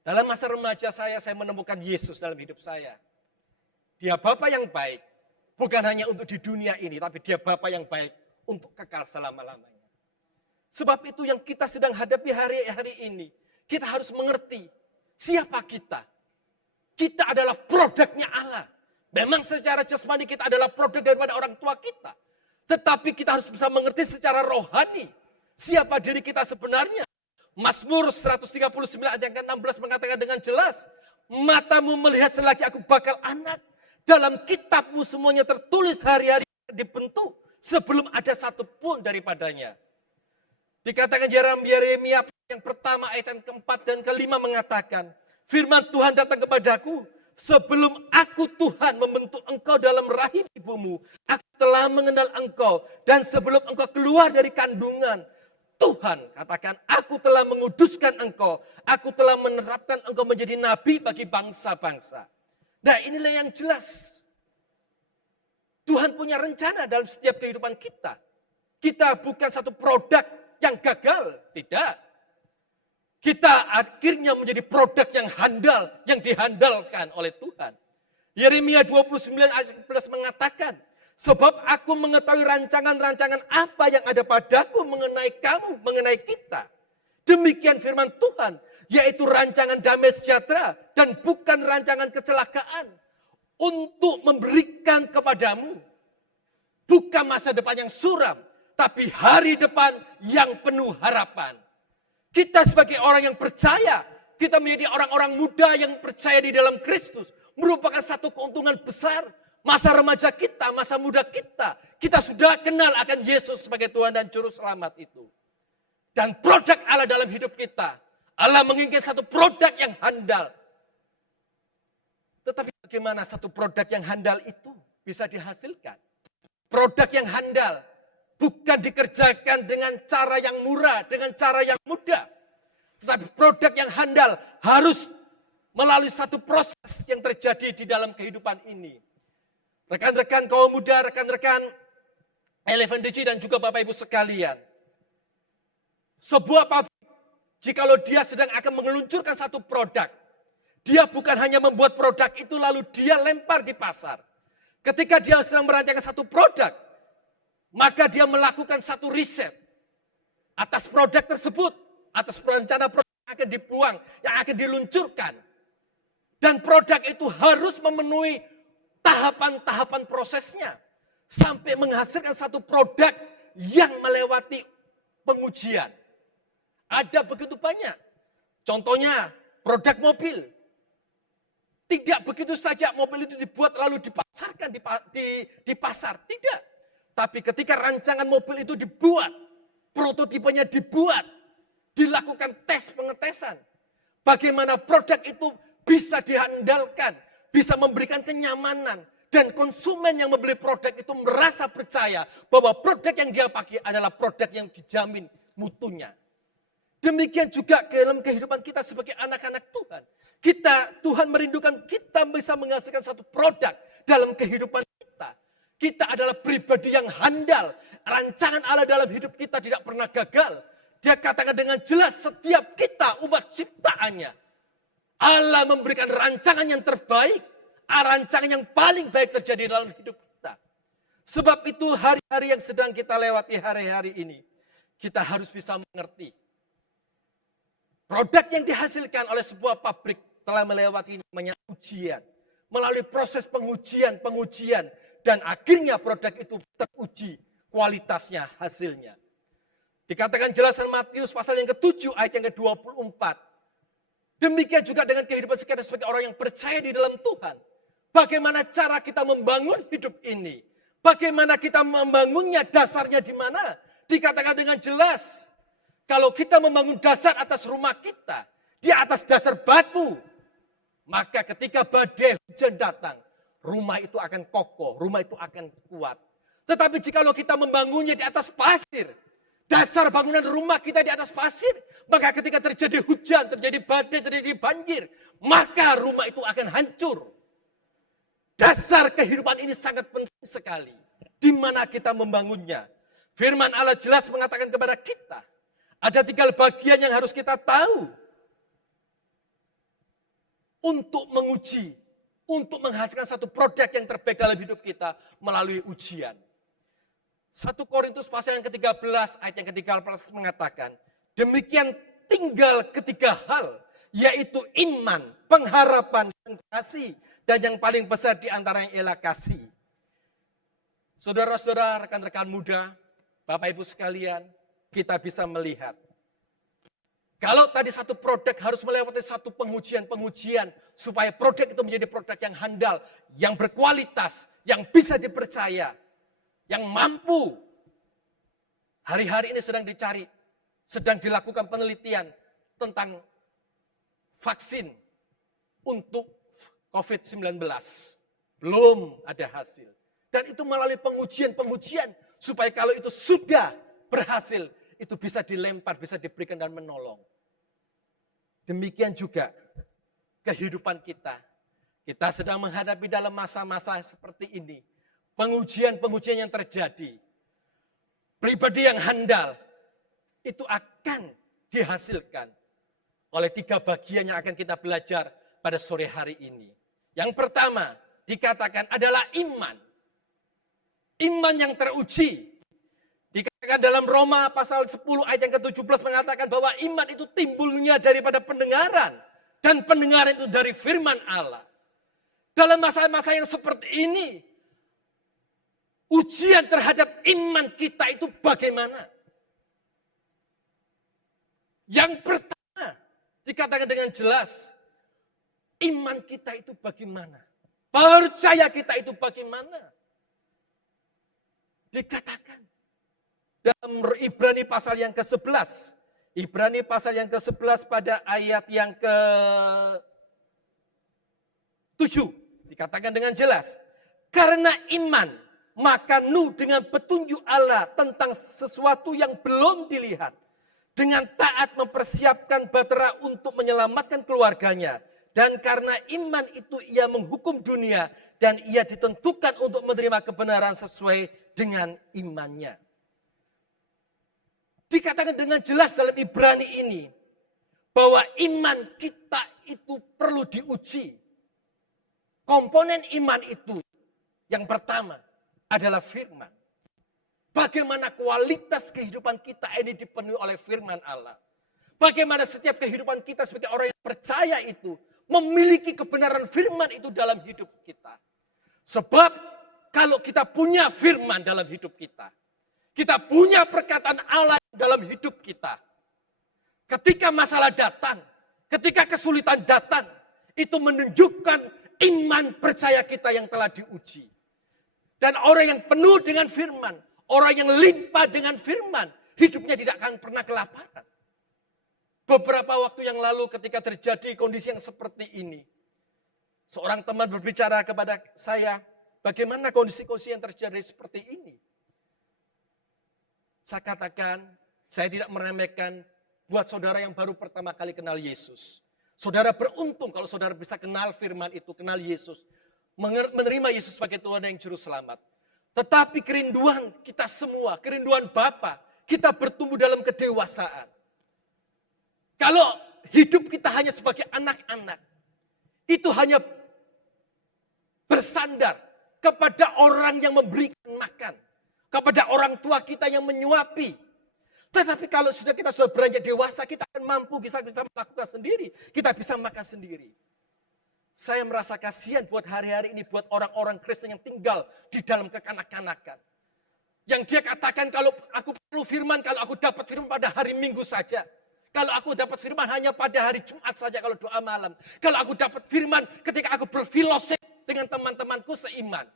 dalam masa remaja saya menemukan Yesus dalam hidup saya. Dia Bapa yang baik, bukan hanya untuk di dunia ini, tapi dia Bapa yang baik untuk kekal selama-lamanya. Sebab itu yang kita sedang hadapi hari-hari ini, kita harus mengerti siapa kita. Kita adalah produknya Allah. Memang secara jasmani kita adalah produk daripada orang tua kita. Tetapi kita harus bisa mengerti secara rohani siapa diri kita sebenarnya. Mazmur 139 ayat yang ke-16 mengatakan dengan jelas, matamu melihat selagi aku bakal anak. Dalam kitabmu semuanya tertulis hari-hari dibentuk sebelum ada satu pun daripadanya. Dikatakan Yeremia yang pertama ayat yang keempat dan kelima mengatakan, firman Tuhan datang kepadaku, sebelum aku Tuhan membentuk engkau dalam rahim ibumu, aku telah mengenal engkau. Dan sebelum engkau keluar dari kandungan, Tuhan katakan, aku telah menguduskan engkau. Aku telah menerapkan engkau menjadi nabi bagi bangsa-bangsa. Nah inilah yang jelas. Tuhan punya rencana dalam setiap kehidupan kita. Kita bukan satu produk yang gagal, tidak. Kita akhirnya menjadi produk yang handal, yang dihandalkan oleh Tuhan. Yeremia 29 ayat 11 mengatakan, sebab aku mengetahui rancangan-rancangan apa yang ada padaku mengenai kamu, mengenai kita. Demikian firman Tuhan, yaitu rancangan damai sejahtera dan bukan rancangan kecelakaan. Untuk memberikan kepadamu, bukan masa depan yang suram, tapi hari depan yang penuh harapan. Kita sebagai orang yang percaya, kita menjadi orang-orang muda yang percaya di dalam Kristus, merupakan satu keuntungan besar. Masa remaja kita, masa muda kita sudah kenal akan Yesus sebagai Tuhan dan Juru Selamat itu. Dan produk Allah dalam hidup kita, Allah menginginkan satu produk yang handal. Tetapi bagaimana satu produk yang handal itu bisa dihasilkan? Produk yang handal bukan dikerjakan dengan cara yang murah, dengan cara yang mudah. Tetapi produk yang handal harus melalui satu proses yang terjadi di dalam kehidupan ini. Rekan-rekan kaum muda, rekan-rekan Eleven DG dan juga Bapak Ibu sekalian. Sebuah pabrik, jikalau dia sedang akan meluncurkan satu produk, dia bukan hanya membuat produk itu lalu dia lempar di pasar. Ketika dia sedang merancangkan satu produk, maka dia melakukan satu riset atas produk tersebut, atas rencana produk yang akan dibuang, yang akan diluncurkan. Dan produk itu harus memenuhi tahapan-tahapan prosesnya. Sampai menghasilkan satu produk yang melewati pengujian. Ada begitu banyak. Contohnya produk mobil. Tidak begitu saja mobil itu dibuat lalu dipasarkan di pasar. Tidak. Tapi ketika rancangan mobil itu dibuat, prototipenya dibuat, dilakukan tes pengetesan. Bagaimana produk itu bisa diandalkan, bisa memberikan kenyamanan. Dan konsumen yang membeli produk itu merasa percaya bahwa produk yang dia pakai adalah produk yang dijamin mutunya. Demikian juga dalam kehidupan kita sebagai anak-anak Tuhan. Tuhan merindukan kita bisa menghasilkan satu produk dalam kehidupan kita. Kita adalah pribadi yang handal. Rancangan Allah dalam hidup kita tidak pernah gagal. Dia katakan dengan jelas setiap kita umat ciptaannya. Allah memberikan rancangan yang terbaik. Rancangan yang paling baik terjadi dalam hidup kita. Sebab itu hari-hari yang sedang kita lewati hari-hari ini. Kita harus bisa mengerti. Produk yang dihasilkan oleh sebuah pabrik telah melewati namanya ujian. Melalui proses pengujian. Dan akhirnya produk itu teruji kualitasnya, hasilnya. Dikatakan jelasan Matius pasal yang ke-7 ayat yang ke-24. Demikian juga dengan kehidupan kita sebagai orang yang percaya di dalam Tuhan. Bagaimana cara kita membangun hidup ini? Bagaimana kita membangunnya, dasarnya di mana? Dikatakan dengan jelas. Kalau kita membangun dasar atas rumah kita, di atas dasar batu, maka ketika badai hujan datang, rumah itu akan kokoh, rumah itu akan kuat. Tetapi jikalau kita membangunnya di atas pasir, dasar bangunan rumah kita di atas pasir, maka ketika terjadi hujan, terjadi badai, terjadi banjir, maka rumah itu akan hancur. Dasar kehidupan ini sangat penting sekali. Di mana kita membangunnya. Firman Allah jelas mengatakan kepada kita, ada 3 bagian yang harus kita tahu untuk menguji, untuk menghasilkan satu produk yang terbaik dalam hidup kita melalui ujian. 1 Korintus pasal yang ke-13 ayat yang ke-13 mengatakan, demikian tinggal 3 hal, yaitu iman, pengharapan, dan kasih. Dan yang paling besar di antara yang ialah kasih. Saudara-saudara, rekan-rekan muda, Bapak Ibu sekalian, kita bisa melihat. Kalau tadi satu produk harus melewati satu pengujian-pengujian, supaya produk itu menjadi produk yang handal, yang berkualitas, yang bisa dipercaya, yang mampu. Hari-hari ini sedang dicari, sedang dilakukan penelitian tentang vaksin untuk COVID-19. Belum ada hasil. Dan itu melalui pengujian-pengujian, supaya kalau itu sudah berhasil, itu bisa dilempar, bisa diberikan dan menolong. Demikian juga kehidupan kita. Kita sedang menghadapi dalam masa-masa seperti ini. Pengujian-pengujian yang terjadi. Pribadi yang handal, itu akan dihasilkan oleh 3 bagian yang akan kita belajar pada sore hari ini. Yang pertama dikatakan adalah iman. Iman yang teruji. Dikatakan dalam Roma pasal 10 ayat yang ke-17 mengatakan bahwa iman itu timbulnya daripada pendengaran. Dan pendengaran itu dari firman Allah. Dalam masa-masa yang seperti ini, ujian terhadap iman kita itu bagaimana? Yang pertama dikatakan dengan jelas, iman kita itu bagaimana? Percaya kita itu bagaimana? Dikatakan dalam Ibrani pasal yang ke-11. Ibrani pasal yang ke-11 pada ayat yang ke-7. Dikatakan dengan jelas. Karena iman, maka Nuh dengan petunjuk Allah tentang sesuatu yang belum dilihat. Dengan taat mempersiapkan batera untuk menyelamatkan keluarganya. Dan karena iman itu ia menghukum dunia. Dan ia ditentukan untuk menerima kebenaran sesuai dengan imannya. Dikatakan dengan jelas dalam Ibrani ini. Bahwa iman kita itu perlu diuji. Komponen iman itu yang pertama adalah firman. Bagaimana kualitas kehidupan kita ini dipenuhi oleh firman Allah. Bagaimana setiap kehidupan kita sebagai orang yang percaya itu memiliki kebenaran firman itu dalam hidup kita. Sebab kalau kita punya firman dalam hidup kita, kita punya perkataan Allah dalam hidup kita. Ketika masalah datang, ketika kesulitan datang, itu menunjukkan iman percaya kita yang telah diuji. Dan orang yang penuh dengan firman, orang yang limpah dengan firman, hidupnya tidak akan pernah kelaparan. Beberapa waktu yang lalu ketika terjadi kondisi yang seperti ini, seorang teman berbicara kepada saya, bagaimana kondisi-kondisi yang terjadi seperti ini? Saya katakan, saya tidak meremehkan buat saudara yang baru pertama kali kenal Yesus. Saudara beruntung kalau saudara bisa kenal firman itu, kenal Yesus. Menerima Yesus sebagai Tuhan dan Juru Selamat. Tetapi kerinduan kita semua, kerinduan Bapa, kita bertumbuh dalam kedewasaan. Kalau hidup kita hanya sebagai anak-anak, itu hanya bersandar kepada orang yang memberikan makan, kepada orang tua kita yang menyuapi. Tetapi kalau kita sudah beranjak dewasa, kita akan mampu, bisa melakukan sendiri. Kita bisa makan sendiri. Saya merasa kasihan buat hari-hari ini, buat orang-orang Kristen yang tinggal di dalam kekanak-kanakan. Yang dia katakan, kalau aku perlu firman, kalau aku dapat firman pada hari Minggu saja. Kalau aku dapat firman hanya pada hari Jumat saja kalau doa malam. Kalau aku dapat firman ketika aku berfilosof dengan teman-temanku seiman.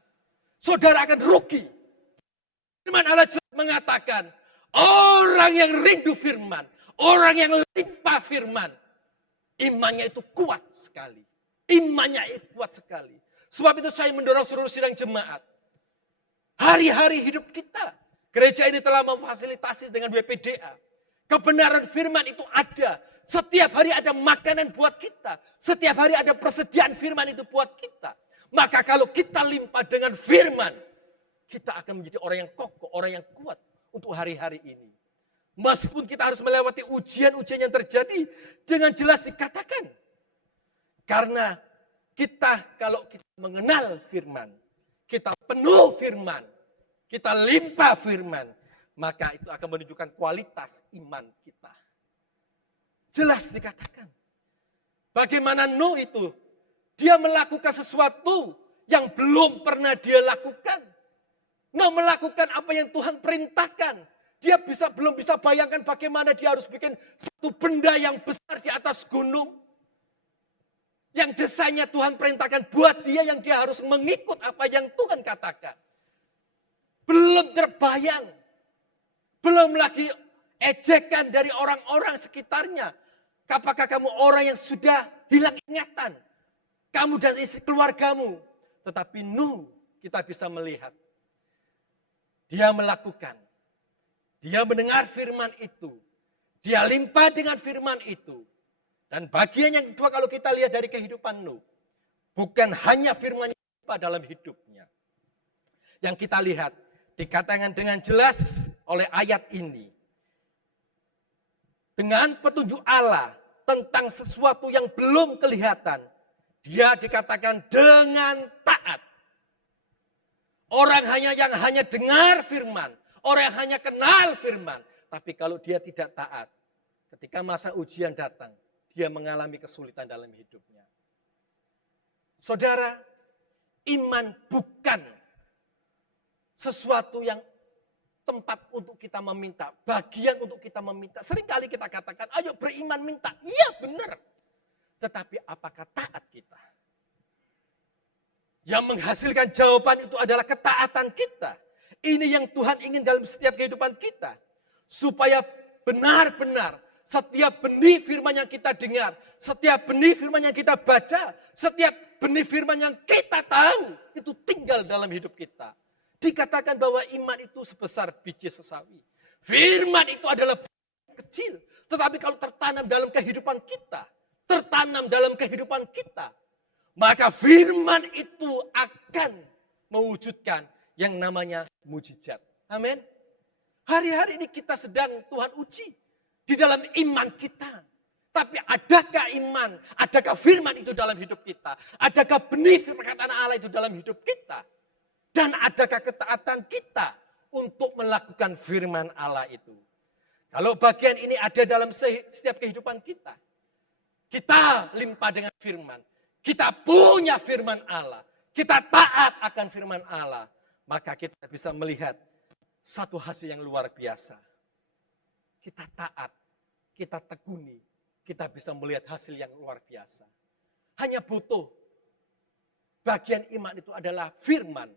Saudara akan rugi. Firman Allah mengatakan, orang yang rindu firman, orang yang limpah firman, imannya itu kuat sekali. Imannya itu kuat sekali. Sebab itu saya mendorong seluruh sidang jemaat. Hari-hari hidup kita. Gereja ini telah memfasilitasi dengan WPDA. Kebenaran firman itu ada. Setiap hari ada makanan buat kita. Setiap hari ada persediaan firman itu buat kita. Maka kalau kita limpah dengan firman, kita akan menjadi orang yang kokoh, orang yang kuat. untuk hari-hari ini. Meskipun kita harus melewati ujian-ujian yang terjadi, dengan jelas dikatakan. Karena kita kalau kita mengenal firman, kita penuh firman, kita limpah firman, maka itu akan menunjukkan kualitas iman kita. Jelas dikatakan. Bagaimana Nuh itu, dia melakukan sesuatu yang belum pernah dia lakukan. Nuh melakukan apa yang Tuhan perintahkan. Dia belum bisa bayangkan bagaimana dia harus bikin satu benda yang besar di atas gunung. Yang desainnya Tuhan perintahkan buat dia, yang dia harus mengikut apa yang Tuhan katakan. Belum terbayang. Belum lagi ejekan dari orang-orang sekitarnya. Apakah kamu orang yang sudah hilang ingatan? Kamu dan isi keluargamu. Tetapi Nuh kita bisa melihat. Dia melakukan. Dia mendengar firman itu. Dia limpah dengan firman itu. Dan bagian yang kedua kalau kita lihat dari kehidupan Nuh. Bukan hanya firman yang limpah dalam hidupnya. Yang kita lihat dikatakan dengan jelas oleh ayat ini. Dengan petunjuk Allah tentang sesuatu yang belum kelihatan. Dia dikatakan dengan taat. Orang yang hanya dengar firman. Orang yang hanya kenal firman. Tapi kalau dia tidak taat. Ketika masa ujian datang. Dia mengalami kesulitan dalam hidupnya. Saudara, iman bukan sesuatu yang tempat untuk kita meminta. Bagian untuk kita meminta. Seringkali kita katakan, ayo beriman minta. Iya benar. Tetapi apakah taat kita? Yang menghasilkan jawaban itu adalah ketaatan kita. Ini yang Tuhan ingin dalam setiap kehidupan kita. Supaya benar-benar setiap benih firman yang kita dengar, setiap benih firman yang kita baca, setiap benih firman yang kita tahu, itu tinggal dalam hidup kita. Dikatakan bahwa iman itu sebesar biji sesawi. Firman itu adalah kecil, tetapi kalau tertanam dalam kehidupan kita, maka firman itu akan mewujudkan yang namanya mujizat. Amin. Hari-hari ini kita sedang Tuhan uji di dalam iman kita. Tapi adakah iman, adakah firman itu dalam hidup kita? Adakah benih perkataan Allah itu dalam hidup kita? Dan adakah ketaatan kita untuk melakukan firman Allah itu? Kalau bagian ini ada dalam setiap kehidupan kita. Kita limpah dengan firman. Kita punya firman Allah. Kita taat akan firman Allah. Maka kita bisa melihat satu hasil yang luar biasa. Kita taat, kita tekuni, kita bisa melihat hasil yang luar biasa. Hanya butuh bagian iman itu adalah firman,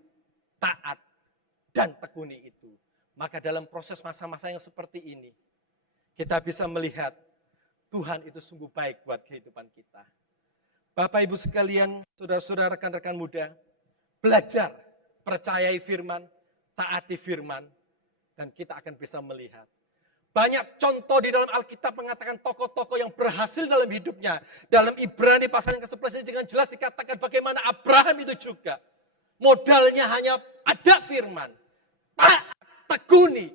taat, dan tekuni itu. Maka dalam proses masa-masa yang seperti ini, kita bisa melihat Tuhan itu sungguh baik buat kehidupan kita. Bapak Ibu sekalian, saudara-saudara, rekan-rekan muda, belajar, percayai firman, taati firman, dan kita akan bisa melihat. Banyak contoh di dalam Alkitab mengatakan tokoh-tokoh yang berhasil dalam hidupnya. Dalam Ibrani pasal yang ke-11 ini dengan jelas dikatakan bagaimana Abraham itu juga. Modalnya hanya ada firman. Taat, tekuni,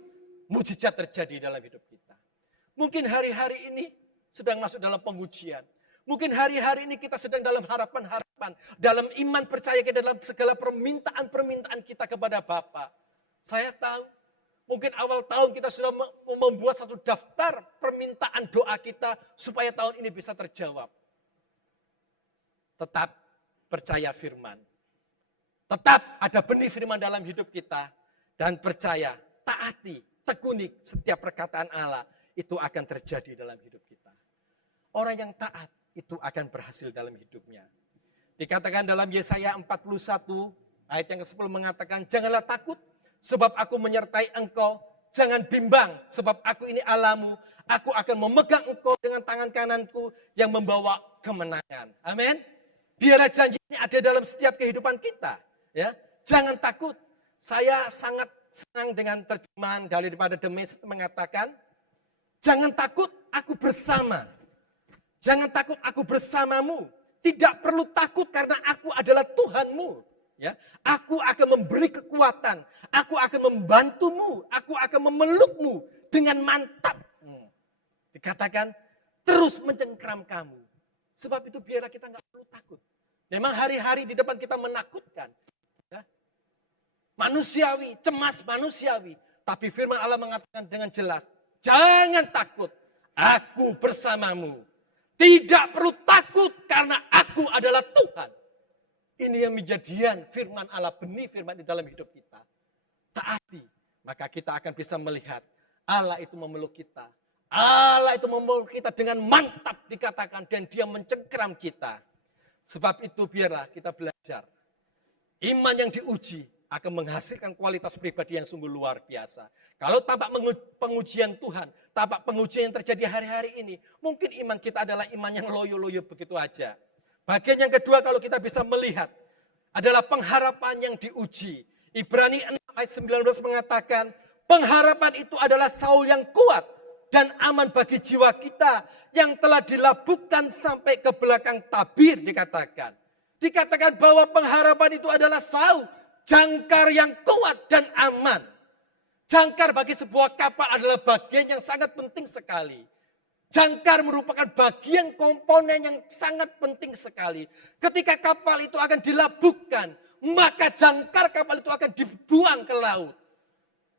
mujizat terjadi dalam hidup kita. Mungkin hari-hari ini sedang masuk dalam pengujian. Mungkin hari-hari ini kita sedang dalam harapan-harapan. Dalam iman percaya kita dalam segala permintaan-permintaan kita kepada Bapa. Saya tahu. Mungkin awal tahun kita sudah membuat satu daftar permintaan doa kita supaya tahun ini bisa terjawab. Tetap percaya firman. Tetap ada benih firman dalam hidup kita. Dan percaya, taati, tekuni setiap perkataan Allah. Itu akan terjadi dalam hidup kita. Orang yang taat itu akan berhasil dalam hidupnya. Dikatakan dalam Yesaya 41 ayat yang ke-10 mengatakan, janganlah takut. Sebab aku menyertai engkau, jangan bimbang, sebab aku ini Allahmu. Aku akan memegang engkau dengan tangan kananku yang membawa kemenangan. Amin. Biarlah janji ini ada dalam setiap kehidupan kita. Ya, jangan takut. Saya sangat senang dengan terjemahan daripada The Message mengatakan, jangan takut, aku bersama. Jangan takut, aku bersamamu. Tidak perlu takut karena aku adalah Tuhanmu. Ya, aku akan memberi kekuatan, aku akan membantumu, aku akan memelukmu dengan mantap. Dikatakan terus mencengkram kamu. Sebab itu biarlah kita nggak perlu takut. Memang hari-hari di depan kita menakutkan. Ya. Manusiawi, cemas manusiawi. Tapi firman Allah mengatakan dengan jelas, jangan takut, aku bersamamu. Tidak perlu takut karena aku adalah Tuhan. Ini yang menjadikan firman Allah, benih firman di dalam hidup kita. Taati, maka kita akan bisa melihat Allah itu memeluk kita. Allah itu memeluk kita dengan mantap dikatakan dan dia mencengkeram kita. Sebab itu biarlah kita belajar. Iman yang diuji akan menghasilkan kualitas pribadi yang sungguh luar biasa. Kalau tampak pengujian Tuhan, tampak pengujian yang terjadi hari-hari ini, mungkin iman kita adalah iman yang loyo-loyo begitu aja. Bagian yang kedua kalau kita bisa melihat adalah pengharapan yang diuji. Ibrani 6 ayat 19 mengatakan, pengharapan itu adalah Saul yang kuat dan aman bagi jiwa kita yang telah dilabuhkan sampai ke belakang tabir dikatakan. Dikatakan bahwa pengharapan itu adalah Saul, jangkar yang kuat dan aman. Jangkar bagi sebuah kapal adalah bagian yang sangat penting sekali. Jangkar merupakan bagian komponen yang sangat penting sekali. Ketika kapal itu akan dilabuhkan, maka jangkar kapal itu akan dibuang ke laut.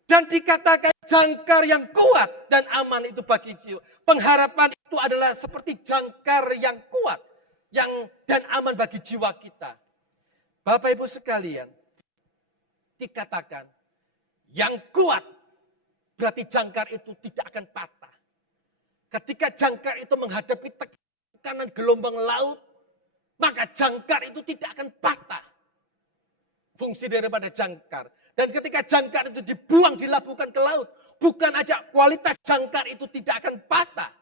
Dan dikatakan jangkar yang kuat dan aman itu bagi jiwa. Pengharapan itu adalah seperti jangkar yang kuat dan aman bagi jiwa kita. Bapak Ibu sekalian, dikatakan yang kuat berarti jangkar itu tidak akan patah. Ketika jangkar itu menghadapi tekanan gelombang laut, maka jangkar itu tidak akan patah. Fungsi daripada jangkar. Dan ketika jangkar itu dibuang, dilabuhkan ke laut, bukan aja kualitas jangkar itu tidak akan patah,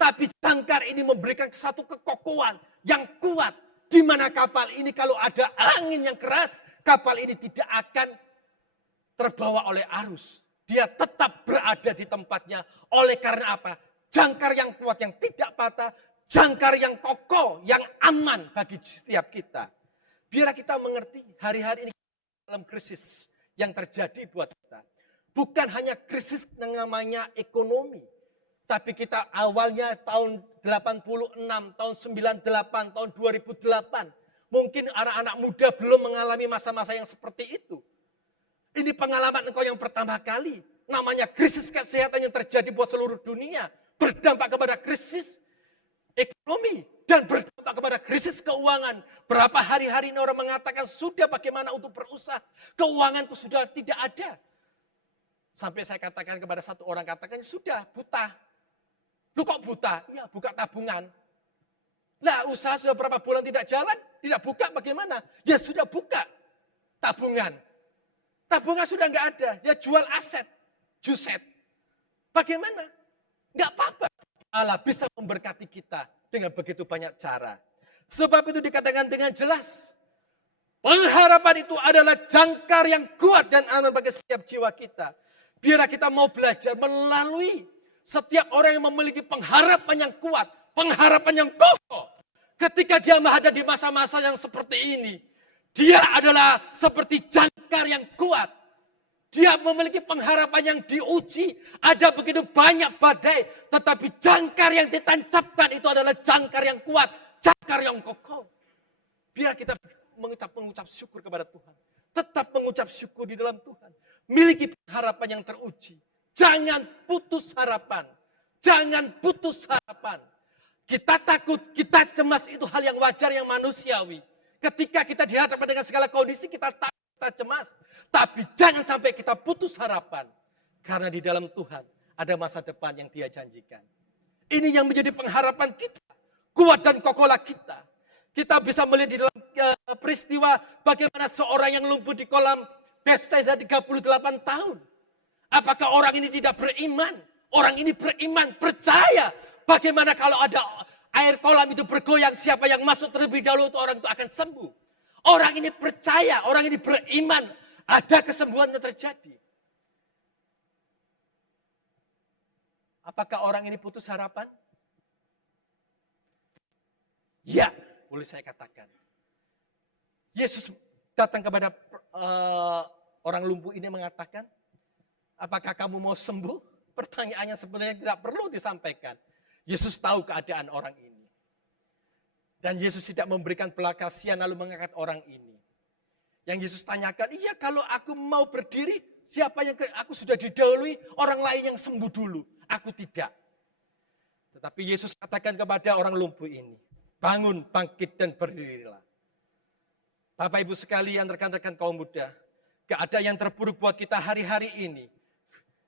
tapi jangkar ini memberikan satu kekokohan yang kuat, di mana kapal ini kalau ada angin yang keras, kapal ini tidak akan terbawa oleh arus. Dia tetap berada di tempatnya. Oleh karena apa? Jangkar yang kuat, yang tidak patah. Jangkar yang kokoh, yang aman bagi setiap kita. Biar kita mengerti hari-hari ini dalam krisis yang terjadi buat kita. Bukan hanya krisis yang namanya ekonomi. Tapi kita awalnya tahun 86, tahun 98, tahun 2008. Mungkin anak-anak muda belum mengalami masa-masa yang seperti itu. Ini pengalaman engkau yang pertama kali. Namanya krisis kesehatan yang terjadi buat seluruh dunia. Berdampak kepada krisis ekonomi. Dan berdampak kepada krisis keuangan. Berapa hari-hari ini orang mengatakan sudah bagaimana untuk berusaha. Keuanganku sudah tidak ada. Sampai saya katakan kepada satu orang, katakan sudah buta. Lu kok buta? Iya, buka tabungan. Lah usaha sudah berapa bulan tidak jalan, tidak buka bagaimana? Ya sudah buka tabungan. Tabungan sudah nggak ada, dia jual aset, juset. Bagaimana? Nggak apa-apa. Allah bisa memberkati kita dengan begitu banyak cara. Sebab itu dikatakan dengan jelas, pengharapan itu adalah jangkar yang kuat dan aman bagi setiap jiwa kita. Biarlah kita mau belajar melalui setiap orang yang memiliki pengharapan yang kuat, pengharapan yang kokoh. Ketika dia menghadapi masa-masa yang seperti ini, dia adalah seperti jangkar yang kuat. Dia memiliki pengharapan yang diuji. Ada begitu banyak badai, tetapi jangkar yang ditancapkan itu adalah jangkar yang kuat, jangkar yang kokoh. Biar kita mengucap syukur kepada Tuhan. Tetap mengucap syukur di dalam Tuhan. Miliki pengharapan yang teruji. Jangan putus harapan. Jangan putus harapan. Kita takut, kita cemas itu hal yang wajar, yang manusiawi. Ketika kita dihadapkan dengan segala kondisi, kita takut, kita cemas. Tapi jangan sampai kita putus harapan. Karena di dalam Tuhan ada masa depan yang Dia janjikan. Ini yang menjadi pengharapan kita. Kuat dan kokohlah kita. Kita bisa melihat di dalam peristiwa bagaimana seorang yang lumpuh di kolam Bethesda 38 tahun. Apakah orang ini tidak beriman? Orang ini beriman, percaya. Bagaimana kalau ada air kolam itu bergoyang, siapa yang masuk terlebih dahulu itu orang itu akan sembuh. Orang ini percaya, orang ini beriman. Ada kesembuhan yang terjadi. Apakah orang ini putus harapan? Ya, boleh saya katakan. Yesus datang kepada orang lumpuh ini mengatakan, apakah kamu mau sembuh? Pertanyaannya sebenarnya tidak perlu disampaikan. Yesus tahu keadaan orang ini. Dan Yesus tidak memberikan belas kasihan lalu mengangkat orang ini. Yang Yesus tanyakan, iya kalau aku mau berdiri, siapa yang aku sudah didahului, orang lain yang sembuh dulu. Aku tidak. Tetapi Yesus katakan kepada orang lumpuh ini, bangun, bangkit dan berdirilah. Bapak Ibu sekalian, rekan-rekan kaum muda, gak ada yang terburuk buat kita hari-hari ini.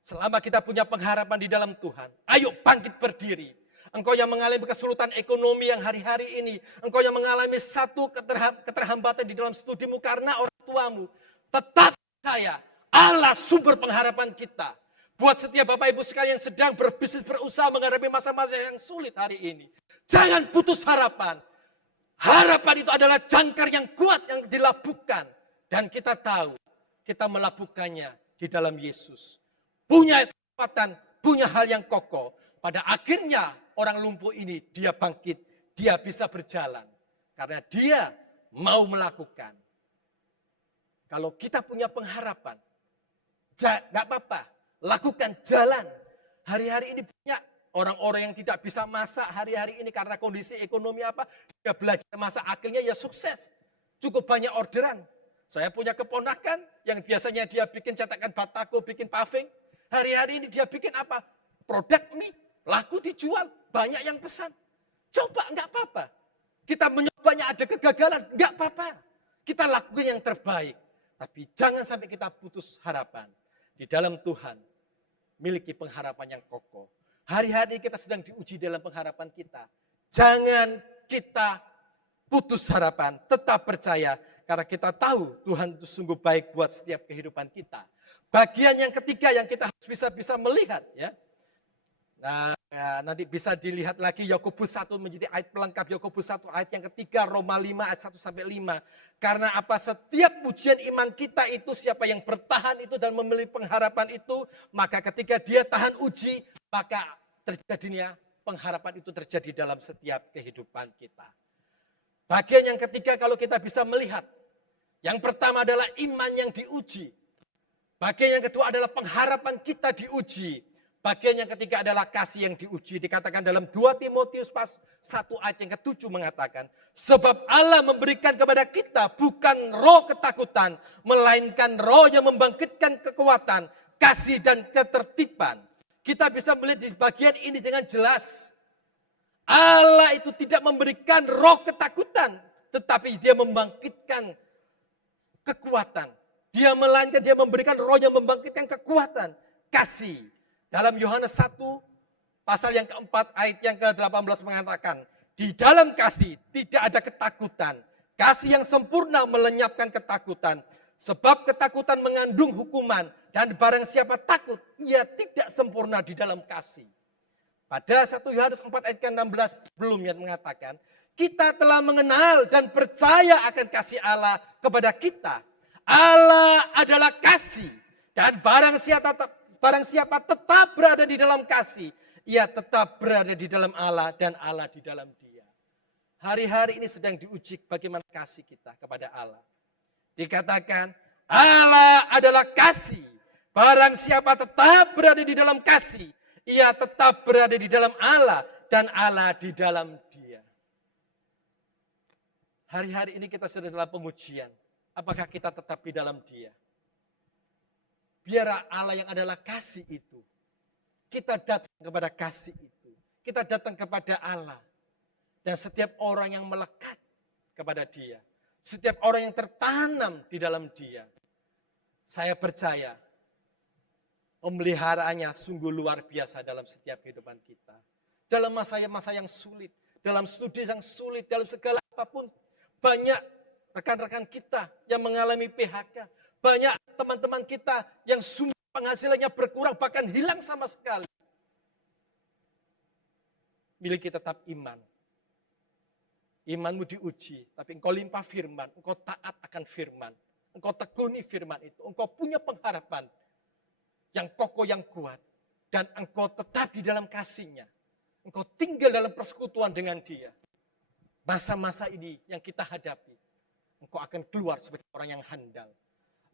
Selama kita punya pengharapan di dalam Tuhan, ayo bangkit berdiri. Engkau yang mengalami kesulitan ekonomi yang hari-hari ini, engkau yang mengalami satu keterhambatan di dalam studimu karena orang tuamu, tetap percaya Allah sumber pengharapan kita. Buat setiap Bapak Ibu sekalian yang sedang berbisnis, berusaha menghadapi masa-masa yang sulit hari ini. Jangan putus harapan. Harapan itu adalah jangkar yang kuat yang dilabuhkan. Dan kita tahu, kita melabuhkannya di dalam Yesus. Punya kekuatan, punya hal yang kokoh. Pada akhirnya orang lumpuh ini, dia bangkit, dia bisa berjalan. Karena dia mau melakukan. Kalau kita punya pengharapan, gak apa-apa. Lakukan jalan. Hari-hari ini banyak orang-orang yang tidak bisa masak hari-hari ini karena kondisi ekonomi apa. Dia belajar masak akhirnya ya sukses. Cukup banyak orderan. Saya punya keponakan yang biasanya dia bikin cetakan batako, bikin paving. Hari-hari ini dia bikin apa? Produk mie. Laku dijual. Banyak yang pesan. Coba enggak apa-apa. Kita menyobanya ada kegagalan. Enggak apa-apa. Kita lakukan yang terbaik. Tapi jangan sampai kita putus harapan. Di dalam Tuhan, miliki pengharapan yang kokoh. Hari-hari kita sedang diuji dalam pengharapan kita. Jangan kita putus harapan, tetap percaya. Karena kita tahu Tuhan itu sungguh baik buat setiap kehidupan kita. Bagian yang ketiga yang kita harus bisa melihat. Ya. Nah, nanti bisa dilihat lagi Yakobus 1 menjadi ayat pelengkap. Yakobus 1 ayat yang ketiga, Roma 5 ayat 1-5. Karena apa? Setiap ujian iman kita itu, siapa yang bertahan itu dan memiliki pengharapan itu, maka ketika dia tahan uji, maka terjadinya pengharapan itu terjadi dalam setiap kehidupan kita. Bagian yang ketiga kalau kita bisa melihat, yang pertama adalah iman yang diuji. Bagian yang kedua adalah pengharapan kita diuji. Bagian yang ketiga adalah kasih yang diuji. Dikatakan dalam 2 Timotius 1 ayat yang ke-7 mengatakan, sebab Allah memberikan kepada kita bukan roh ketakutan, melainkan roh yang membangkitkan kekuatan, kasih dan ketertiban. Kita bisa melihat di bagian ini dengan jelas. Allah itu tidak memberikan roh ketakutan, tetapi dia membangkitkan kekuatan. Melainkan dia memberikan roh yang membangkitkan kekuatan, kasih. Dalam Yohanes 1 pasal yang keempat ayat yang ke-18 mengatakan, di dalam kasih tidak ada ketakutan. Kasih yang sempurna melenyapkan ketakutan. Sebab ketakutan mengandung hukuman dan barang siapa takut, ia tidak sempurna di dalam kasih. Pada 1 Yohanes 4 ayat ke-16 sebelumnya mengatakan, kita telah mengenal dan percaya akan kasih Allah kepada kita. Allah adalah kasih dan barang siapa tetap berada di dalam kasih, ia tetap berada di dalam Allah dan Allah di dalam dia. Hari-hari ini sedang diuji bagaimana kasih kita kepada Allah. Dikatakan Allah adalah kasih. Barang siapa tetap berada di dalam kasih, ia tetap berada di dalam Allah dan Allah di dalam dia. Hari-hari ini kita sedang dalam pengujian. Apakah kita tetap di dalam dia? Biar Allah yang adalah kasih itu. Kita datang kepada kasih itu. Kita datang kepada Allah. Dan setiap orang yang melekat kepada dia. Setiap orang yang tertanam di dalam dia. Saya percaya pemeliharaannya sungguh luar biasa dalam setiap kehidupan kita. Dalam masa-masa yang sulit. Dalam studi yang sulit. Dalam segala apapun. Banyak rekan-rekan kita yang mengalami PHK. Banyak teman-teman kita yang sumber penghasilannya berkurang, bahkan hilang sama sekali. Miliki tetap iman. Imanmu diuji, tapi engkau limpah firman, engkau taat akan firman. Engkau tekuni firman itu, engkau punya pengharapan yang kokoh, yang kuat. Dan engkau tetap di dalam kasihnya. Engkau tinggal dalam persekutuan dengan dia. Masa-masa ini yang kita hadapi. engkau akan keluar sebagai orang yang handal.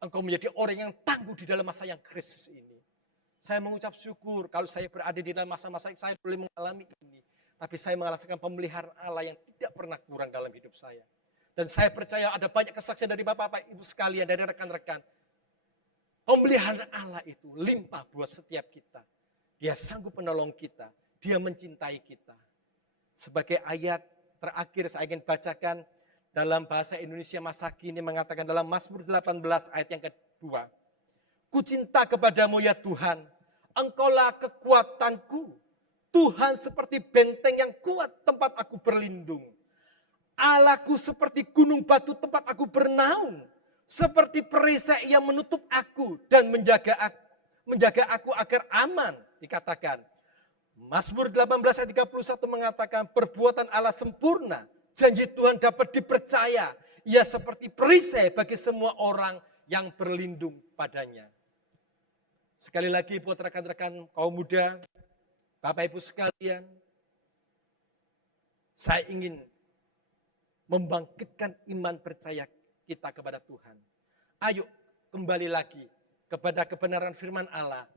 Engkau menjadi orang yang tangguh di dalam masa yang krisis ini. Saya mengucap syukur kalau saya berada di dalam masa-masa yang saya boleh mengalami ini. Tapi saya merasakan pemeliharaan Allah yang tidak pernah kurang dalam hidup saya. Dan saya percaya ada banyak kesaksian dari Bapak-Bapak, Ibu sekalian, dari rekan-rekan. Pemeliharaan Allah itu limpah buat setiap kita. Dia sanggup menolong kita. Dia mencintai kita. Sebagai ayat terakhir saya ingin bacakan dalam bahasa Indonesia masa kini mengatakan dalam Mazmur 18 ayat yang kedua. Ku cinta kepadamu ya Tuhan, engkaulah kekuatanku. Tuhan seperti benteng yang kuat tempat aku berlindung. Allahku seperti gunung batu tempat aku bernaung. Seperti perisai yang menutup aku dan menjaga aku agar aman. Dikatakan. Mazmur 18 ayat 31 mengatakan perbuatan Allah sempurna. Janji Tuhan dapat dipercaya. Ia seperti perisai bagi semua orang yang berlindung padanya. Sekali lagi buat rekan-rekan kaum muda, Bapak Ibu sekalian, saya ingin membangkitkan iman percaya kita kepada Tuhan. Ayo kembali lagi kepada kebenaran firman Allah.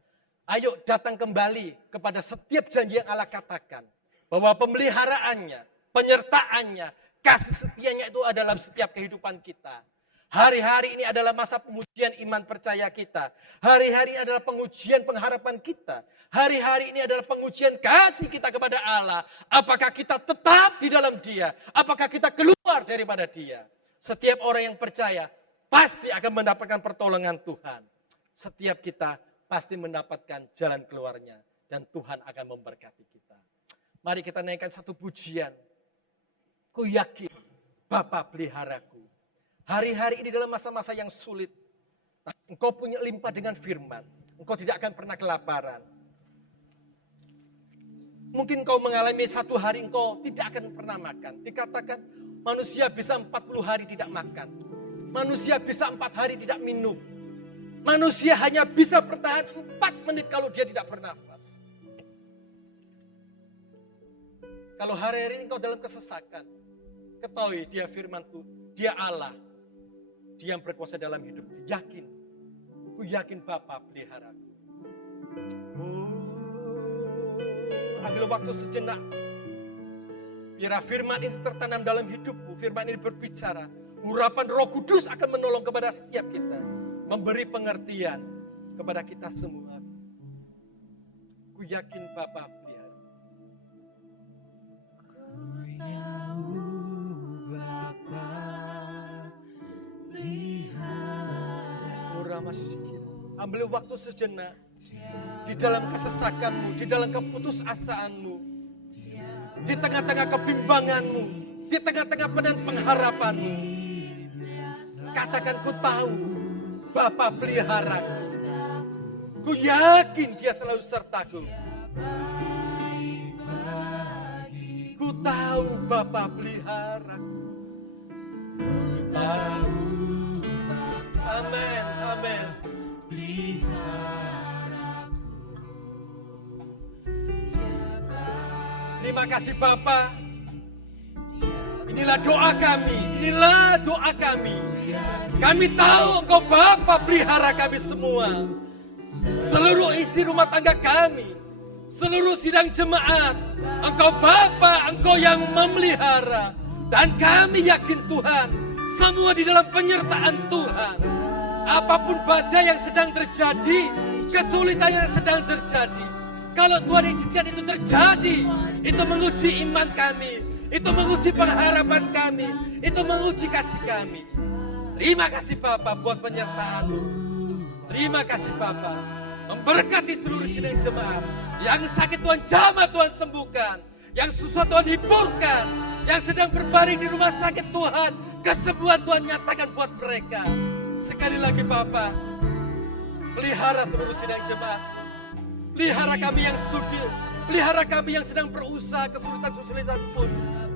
Ayo datang kembali kepada setiap janji yang Allah katakan. Bahwa pemeliharaannya, penyertaannya, kasih setianya itu adalah setiap kehidupan kita. Hari-hari ini adalah masa pengujian iman percaya kita. Hari-hari ini adalah pengujian pengharapan kita. Hari-hari ini adalah pengujian kasih kita kepada Allah. Apakah kita tetap di dalam Dia? Apakah kita keluar daripada Dia? Setiap orang yang percaya pasti akan mendapatkan pertolongan Tuhan. Setiap kita pasti mendapatkan jalan keluarnya. Dan Tuhan akan memberkati kita. Mari kita naikkan satu pujian. Ku yakin Bapa peliharaku. Hari-hari ini dalam masa-masa yang sulit. Engkau punya limpah dengan firman. Engkau tidak akan pernah kelaparan. Mungkin kau mengalami satu hari engkau tidak akan pernah makan. Dikatakan manusia bisa 40 hari tidak makan. Manusia bisa 4 hari tidak minum. Manusia hanya bisa bertahan 4 menit kalau dia tidak bernafas. Kalau hari-hari ini engkau dalam kesesakan, ketahui dia firman Tuhan, dia Allah. Dia yang berkuasa dalam hidup. Yakin. Ku yakin Bapa peliharaku. Ambil waktu sejenak. Biar firman ini tertanam dalam hidupmu. Firman ini berbicara. Urapan Roh Kudus akan menolong kepada setiap kita. Memberi pengertian kepada kita semua. Ku yakin Bapa peliharaku. Ambil waktu sejenak di dalam kesesakanmu, di dalam keputusasaanmu, di tengah-tengah kebimbanganmu, di tengah-tengah pengharapanmu. Katakan ku tahu Bapa peliharaku. Ku yakin Dia selalu sertaku. Ku tahu Bapa peliharaku. Ku tahu Bapa. Amin, amin. Terima kasih Bapa. Inilah doa kami, inilah doa kami. Kami tahu Engkau Bapa pelihara kami semua. Seluruh isi rumah tangga kami, seluruh sidang jemaat, Engkau Bapa, Engkau yang memelihara. Dan kami yakin Tuhan, semua di dalam penyertaan Tuhan. Apapun badai yang sedang terjadi, kesulitan yang sedang terjadi, kalau Tuhan izinkan itu terjadi, itu menguji iman kami, itu menguji pengharapan kami, itu menguji kasih kami. Terima kasih Bapa buat penyertaan-Mu. Terima kasih Bapa, memberkati seluruh sidang jemaat. Yang sakit Tuhan jamah, Tuhan sembuhkan. Yang susah Tuhan hiburkan. Yang sedang berbaring di rumah sakit Tuhan, kesembuhan Tuhan nyatakan buat mereka. Sekali lagi Bapa, pelihara seluruh sidang jemaat. Pelihara kami yang studi, pelihara kami yang sedang berusaha kesulitan-kesulitan pun.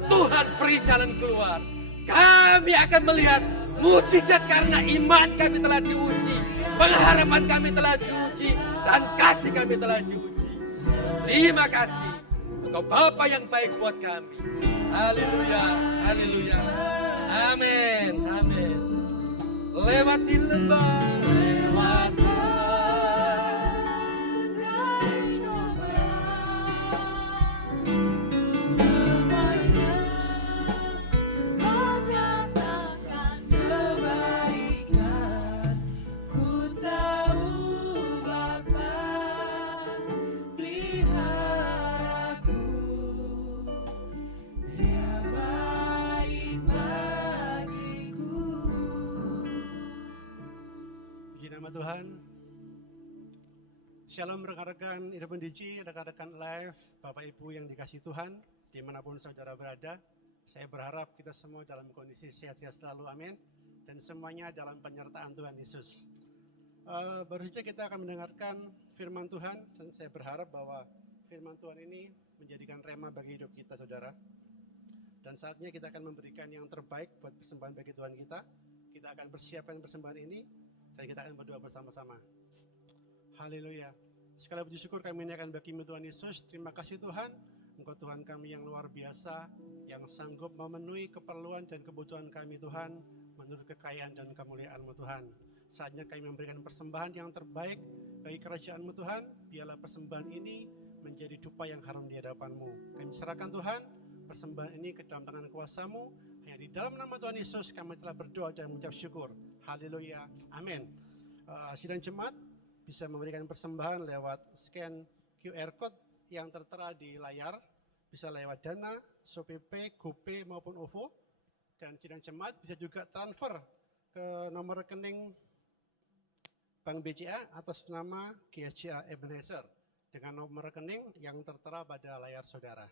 Tuhan beri jalan keluar. Kami akan melihat mujizat karena iman kami telah diuji. Pengharapan kami telah diuji. Dan kasih kami telah diuji. Terima kasih. Engkau Bapa yang baik buat kami. Haleluya, haleluya, Amin, amin. Lewati lembah, lewati semuanya menyatakan kebaikan. Ku tahu Bapa peliharaku, Dia baik bagiku. Puji nama Tuhan. Shalom rekan-rekan Hidup Mendiji, rekan-rekan live, Bapak Ibu yang dikasihi Tuhan, dimanapun saudara berada. Saya berharap kita semua dalam kondisi sehat-sehat selalu, amin. Dan semuanya dalam penyertaan Tuhan Yesus. Baru saja kita akan mendengarkan firman Tuhan. Saya berharap bahwa firman Tuhan ini menjadikan rema bagi hidup kita, saudara. Dan saatnya kita akan memberikan yang terbaik buat persembahan bagi Tuhan kita. Kita akan persiapkan persembahan ini dan kita akan berdoa bersama-sama. Haleluya. Sekali puji syukur kami naikkan bagi-Mu Tuhan Yesus. Terima kasih Tuhan. Engkau Tuhan kami yang luar biasa, yang sanggup memenuhi keperluan dan kebutuhan kami Tuhan, menurut kekayaan dan kemuliaan-Mu Tuhan. Saatnya kami memberikan persembahan yang terbaik bagi kerajaan-Mu Tuhan. Biarlah persembahan ini menjadi dupa yang harum di hadapan-Mu. Kami serahkan Tuhan persembahan ini ke dalam tangan kuasa-Mu. Hanya di dalam nama Tuhan Yesus kami telah berdoa dan mengucap syukur. Haleluya. Amin. Sidang jemaat bisa memberikan persembahan lewat scan QR Code yang tertera di layar. Bisa lewat Dana, SOPP, GoPay maupun OVO. Dan sidang jemaat bisa juga transfer ke nomor rekening Bank BCA atas nama GSCA Ebenezer dengan nomor rekening yang tertera pada layar saudara.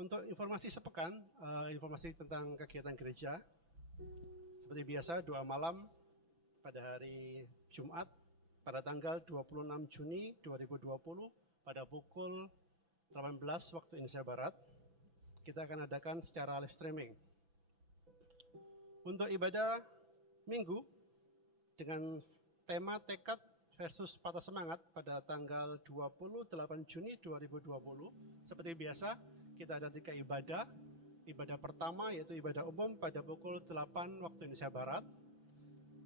Untuk informasi sepekan, informasi tentang kegiatan gereja, seperti biasa doa malam pada hari Jumat pada tanggal 26 Juni 2020 pada pukul 18 waktu Indonesia Barat. Kita akan adakan secara live streaming. Untuk ibadah minggu dengan tema tekad versus patah semangat pada tanggal 28 Juni 2020. Seperti biasa kita ada 3 ibadah. Ibadah pertama yaitu ibadah umum pada pukul 8 waktu Indonesia Barat.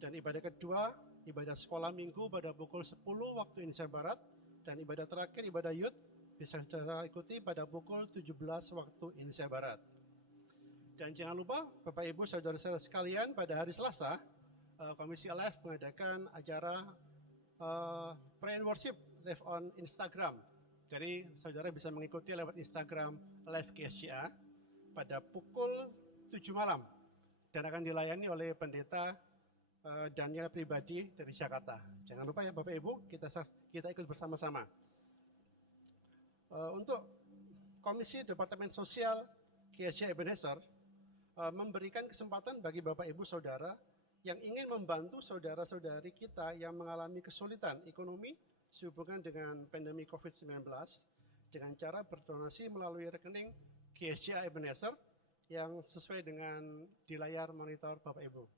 Dan ibadah kedua, ibadah sekolah minggu pada pukul 10 waktu Indonesia Barat. Dan ibadah terakhir, ibadah youth, bisa saudara ikuti pada pukul 17 waktu Indonesia Barat. Dan jangan lupa Bapak Ibu saudara-saudara sekalian, pada hari Selasa, Komisi Live mengadakan acara Pray and Worship live on Instagram. Jadi saudara bisa mengikuti lewat Instagram Live GSCA pada pukul 7 malam dan akan dilayani oleh pendeta Daniel pribadi dari Jakarta. Jangan lupa ya Bapak Ibu, kita ikut bersama-sama. Untuk Komisi Departemen Sosial GSCA Ebenezer memberikan kesempatan bagi Bapak Ibu Saudara yang ingin membantu saudara-saudari kita yang mengalami kesulitan ekonomi sehubungan dengan pandemi COVID-19 dengan cara berdonasi melalui rekening GSCA Ebenezer yang sesuai dengan di layar monitor Bapak Ibu.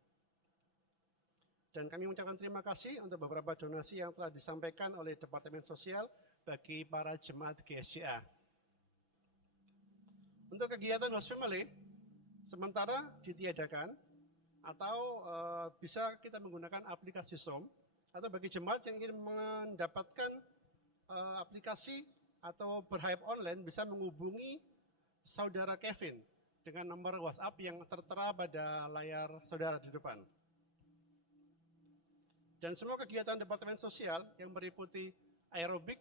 Dan kami mengucapkan terima kasih untuk beberapa donasi yang telah disampaikan oleh Departemen Sosial bagi para jemaat GSCA. Untuk kegiatan Host Family, sementara ditiadakan atau bisa kita menggunakan aplikasi Zoom, atau bagi jemaat yang ingin mendapatkan aplikasi atau berhype online bisa menghubungi Saudara Kevin dengan nomor WhatsApp yang tertera pada layar saudara di depan. Dan semua kegiatan Departemen Sosial yang meliputi aerobik,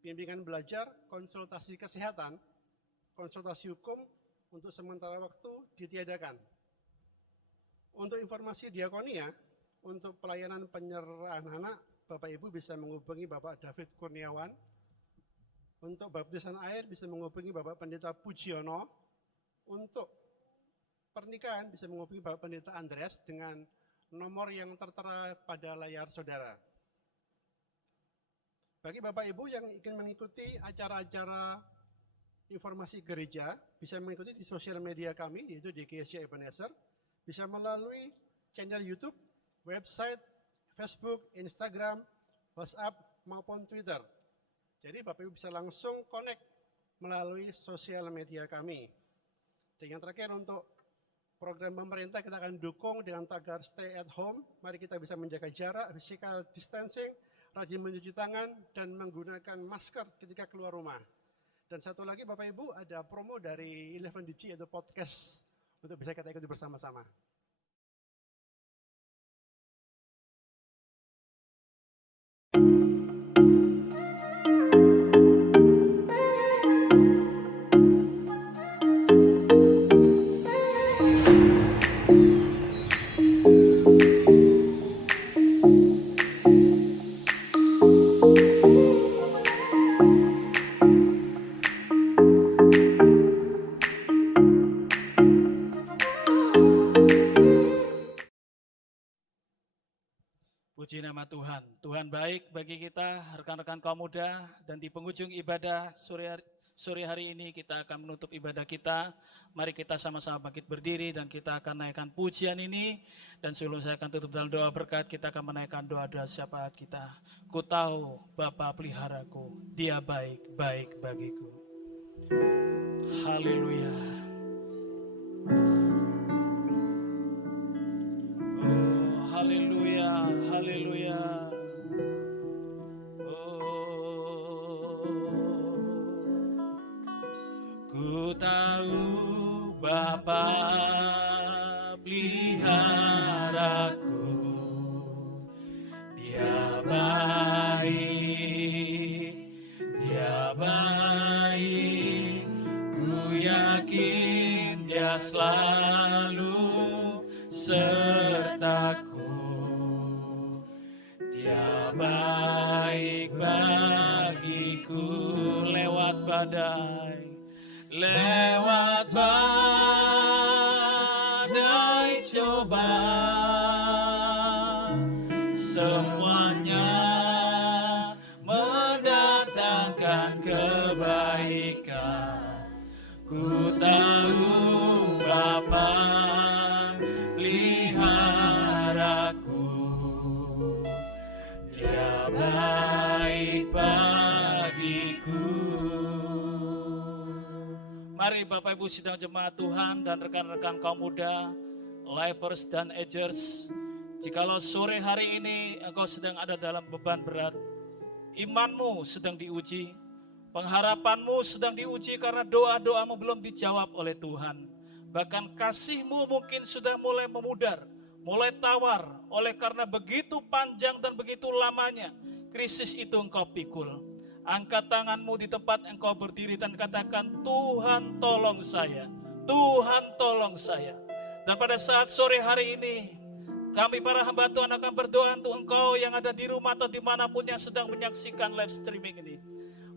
bimbingan belajar, konsultasi kesehatan, konsultasi hukum untuk sementara waktu ditiadakan. Untuk informasi diakonia, untuk pelayanan penyerahan anak, Bapak Ibu bisa menghubungi Bapak David Kurniawan. Untuk baptisan air bisa menghubungi Bapak Pendeta Pujiono. Untuk pernikahan bisa menghubungi Bapak Pendeta Andreas dengan nomor yang tertera pada layar saudara. Bagi Bapak Ibu yang ingin mengikuti acara-acara informasi gereja, bisa mengikuti di sosial media kami, yaitu di GSCA Ebenezer, bisa melalui channel YouTube, website, Facebook, Instagram, WhatsApp, maupun Twitter. Jadi Bapak Ibu bisa langsung connect melalui sosial media kami. Dan yang terakhir untuk program pemerintah kita akan dukung dengan tagar stay at home. Mari kita bisa menjaga jarak, physical distancing, rajin mencuci tangan, dan menggunakan masker ketika keluar rumah. Dan satu lagi Bapak Ibu, ada promo dari 11DG yaitu podcast untuk bisa kita ikuti bersama-sama. Puji nama Tuhan. Tuhan baik bagi kita, rekan-rekan kaum muda, dan di penghujung ibadah sore hari ini kita akan menutup ibadah kita. Mari kita sama-sama bangkit berdiri dan kita akan naikkan pujian ini. Dan sebelum saya akan tutup dalam doa berkat, kita akan menaikkan doa-doa syafaat kita. Ku tahu Bapa peliharaku, Dia baik-baik bagiku. Haleluya. Haleluya, haleluya. Ku tahu Bapa peliharaku, Dia baik, ku yakin Dia selalu sertaku. Dia baik bagiku lewat badai coba, semuanya mendatangkan kebaikan. Ku tahu Bapa peliharaku, Dia baik bagiku. Mari Bapak Ibu sidang jemaat Tuhan dan rekan-rekan kaum muda, lifers dan agers, jikalau sore hari ini engkau sedang ada dalam beban berat, imanmu sedang diuji, pengharapanmu sedang diuji karena doa-doamu belum dijawab oleh Tuhan. Bahkan kasihmu mungkin sudah mulai memudar, mulai tawar oleh karena begitu panjang dan begitu lamanya krisis itu engkau pikul. Angkat tanganmu di tempat engkau berdiri dan katakan, Tuhan tolong saya, Tuhan tolong saya. Dan pada saat sore hari ini, kami para hamba Tuhan akan berdoa untuk engkau yang ada di rumah atau dimanapun yang sedang menyaksikan live streaming ini.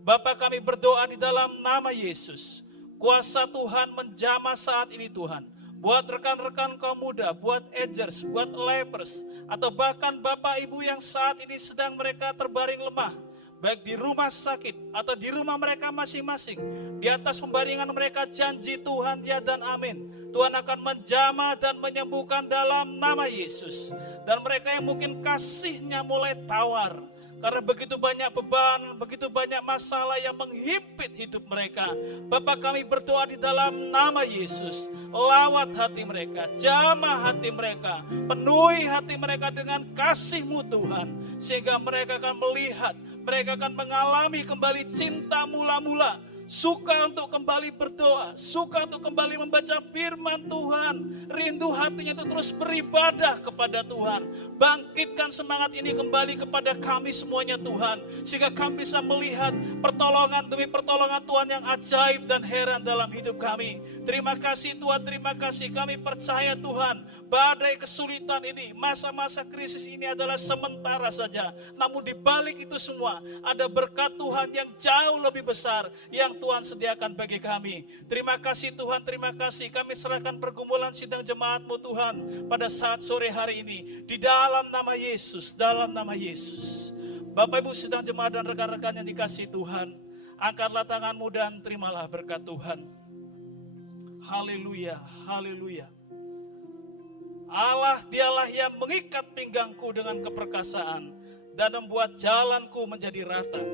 Bapa, kami berdoa di dalam nama Yesus. Kuasa Tuhan menjamah saat ini Tuhan. Buat rekan-rekan kaum muda, buat agers, buat lifers, atau bahkan Bapak Ibu yang saat ini sedang mereka terbaring lemah, baik di rumah sakit atau di rumah mereka masing-masing. Di atas pembaringan mereka janji Tuhan ya dan amin. Tuhan akan menjamah dan menyembuhkan dalam nama Yesus. Dan mereka yang mungkin kasihnya mulai tawar, karena begitu banyak beban, begitu banyak masalah yang menghimpit hidup mereka. Bapa, kami berdoa di dalam nama Yesus. Lawat hati mereka, jamah hati mereka, penuhi hati mereka dengan kasih-Mu Tuhan. Sehingga mereka akan melihat, mereka akan mengalami kembali cinta mula-mula. Suka untuk kembali berdoa, suka untuk kembali membaca firman Tuhan. Rindu hatinya itu terus beribadah kepada Tuhan. Bangkitkan semangat ini kembali kepada kami semuanya Tuhan. Sehingga kami bisa melihat pertolongan demi pertolongan Tuhan yang ajaib dan heran dalam hidup kami. Terima kasih Tuhan, terima kasih. Kami percaya Tuhan, badai kesulitan ini, masa-masa krisis ini adalah sementara saja. Namun di balik itu semua, ada berkat Tuhan yang jauh lebih besar yang Tuhan sediakan bagi kami. Terima kasih Tuhan, terima kasih. Kami serahkan pergumulan sidang jemaat-Mu Tuhan pada saat sore hari ini. Di dalam nama Yesus, dalam nama Yesus. Bapak Ibu sidang jemaat dan rekan-rekan yang dikasihi Tuhan, angkatlah tanganmu dan terimalah berkat Tuhan. Haleluya, haleluya. Allah dialah yang mengikat pinggangku dengan keperkasaan dan membuat jalanku menjadi rata,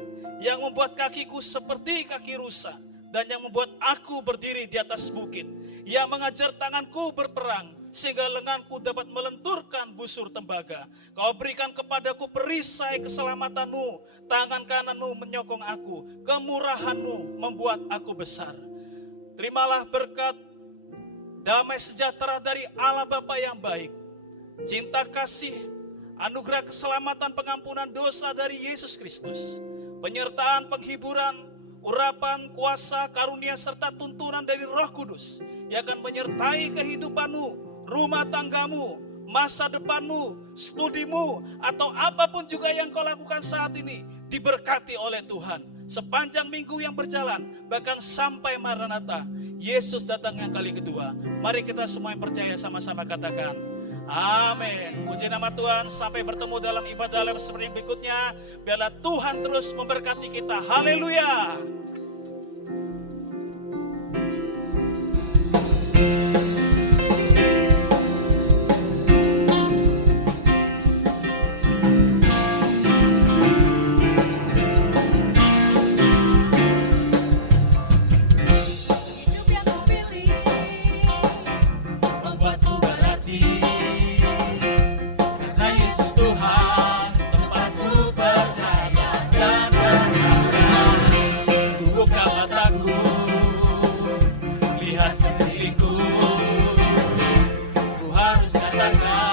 yang membuat kakiku seperti kaki rusa dan yang membuat aku berdiri di atas bukit, yang mengajar tanganku berperang, sehingga lenganku dapat melenturkan busur tembaga. Kau berikan kepadaku perisai keselamatanmu, tangan kananmu menyokong aku, kemurahanmu membuat aku besar. Terimalah berkat damai sejahtera dari Allah Bapa yang baik, cinta kasih, anugerah keselamatan pengampunan dosa dari Yesus Kristus, penyertaan penghiburan, urapan, kuasa, karunia, serta tuntunan dari Roh Kudus yang akan menyertai kehidupanmu, rumah tanggamu, masa depanmu, studimu, atau apapun juga yang kau lakukan saat ini, diberkati oleh Tuhan. Sepanjang minggu yang berjalan, bahkan sampai Maranatha, Yesus datang yang kali kedua. Mari kita semua yang percaya sama-sama katakan, amin. Puji nama Tuhan. Sampai bertemu dalam ibadah live seperti yang berikutnya. Biarlah Tuhan terus memberkati kita. Haleluya. Hidup yang kupilih Membuatku berarti, karena Yesus Tuhan tempatku percaya dan bersandar. Ku buka mataku, lihat sekelilingku, ku harus katakan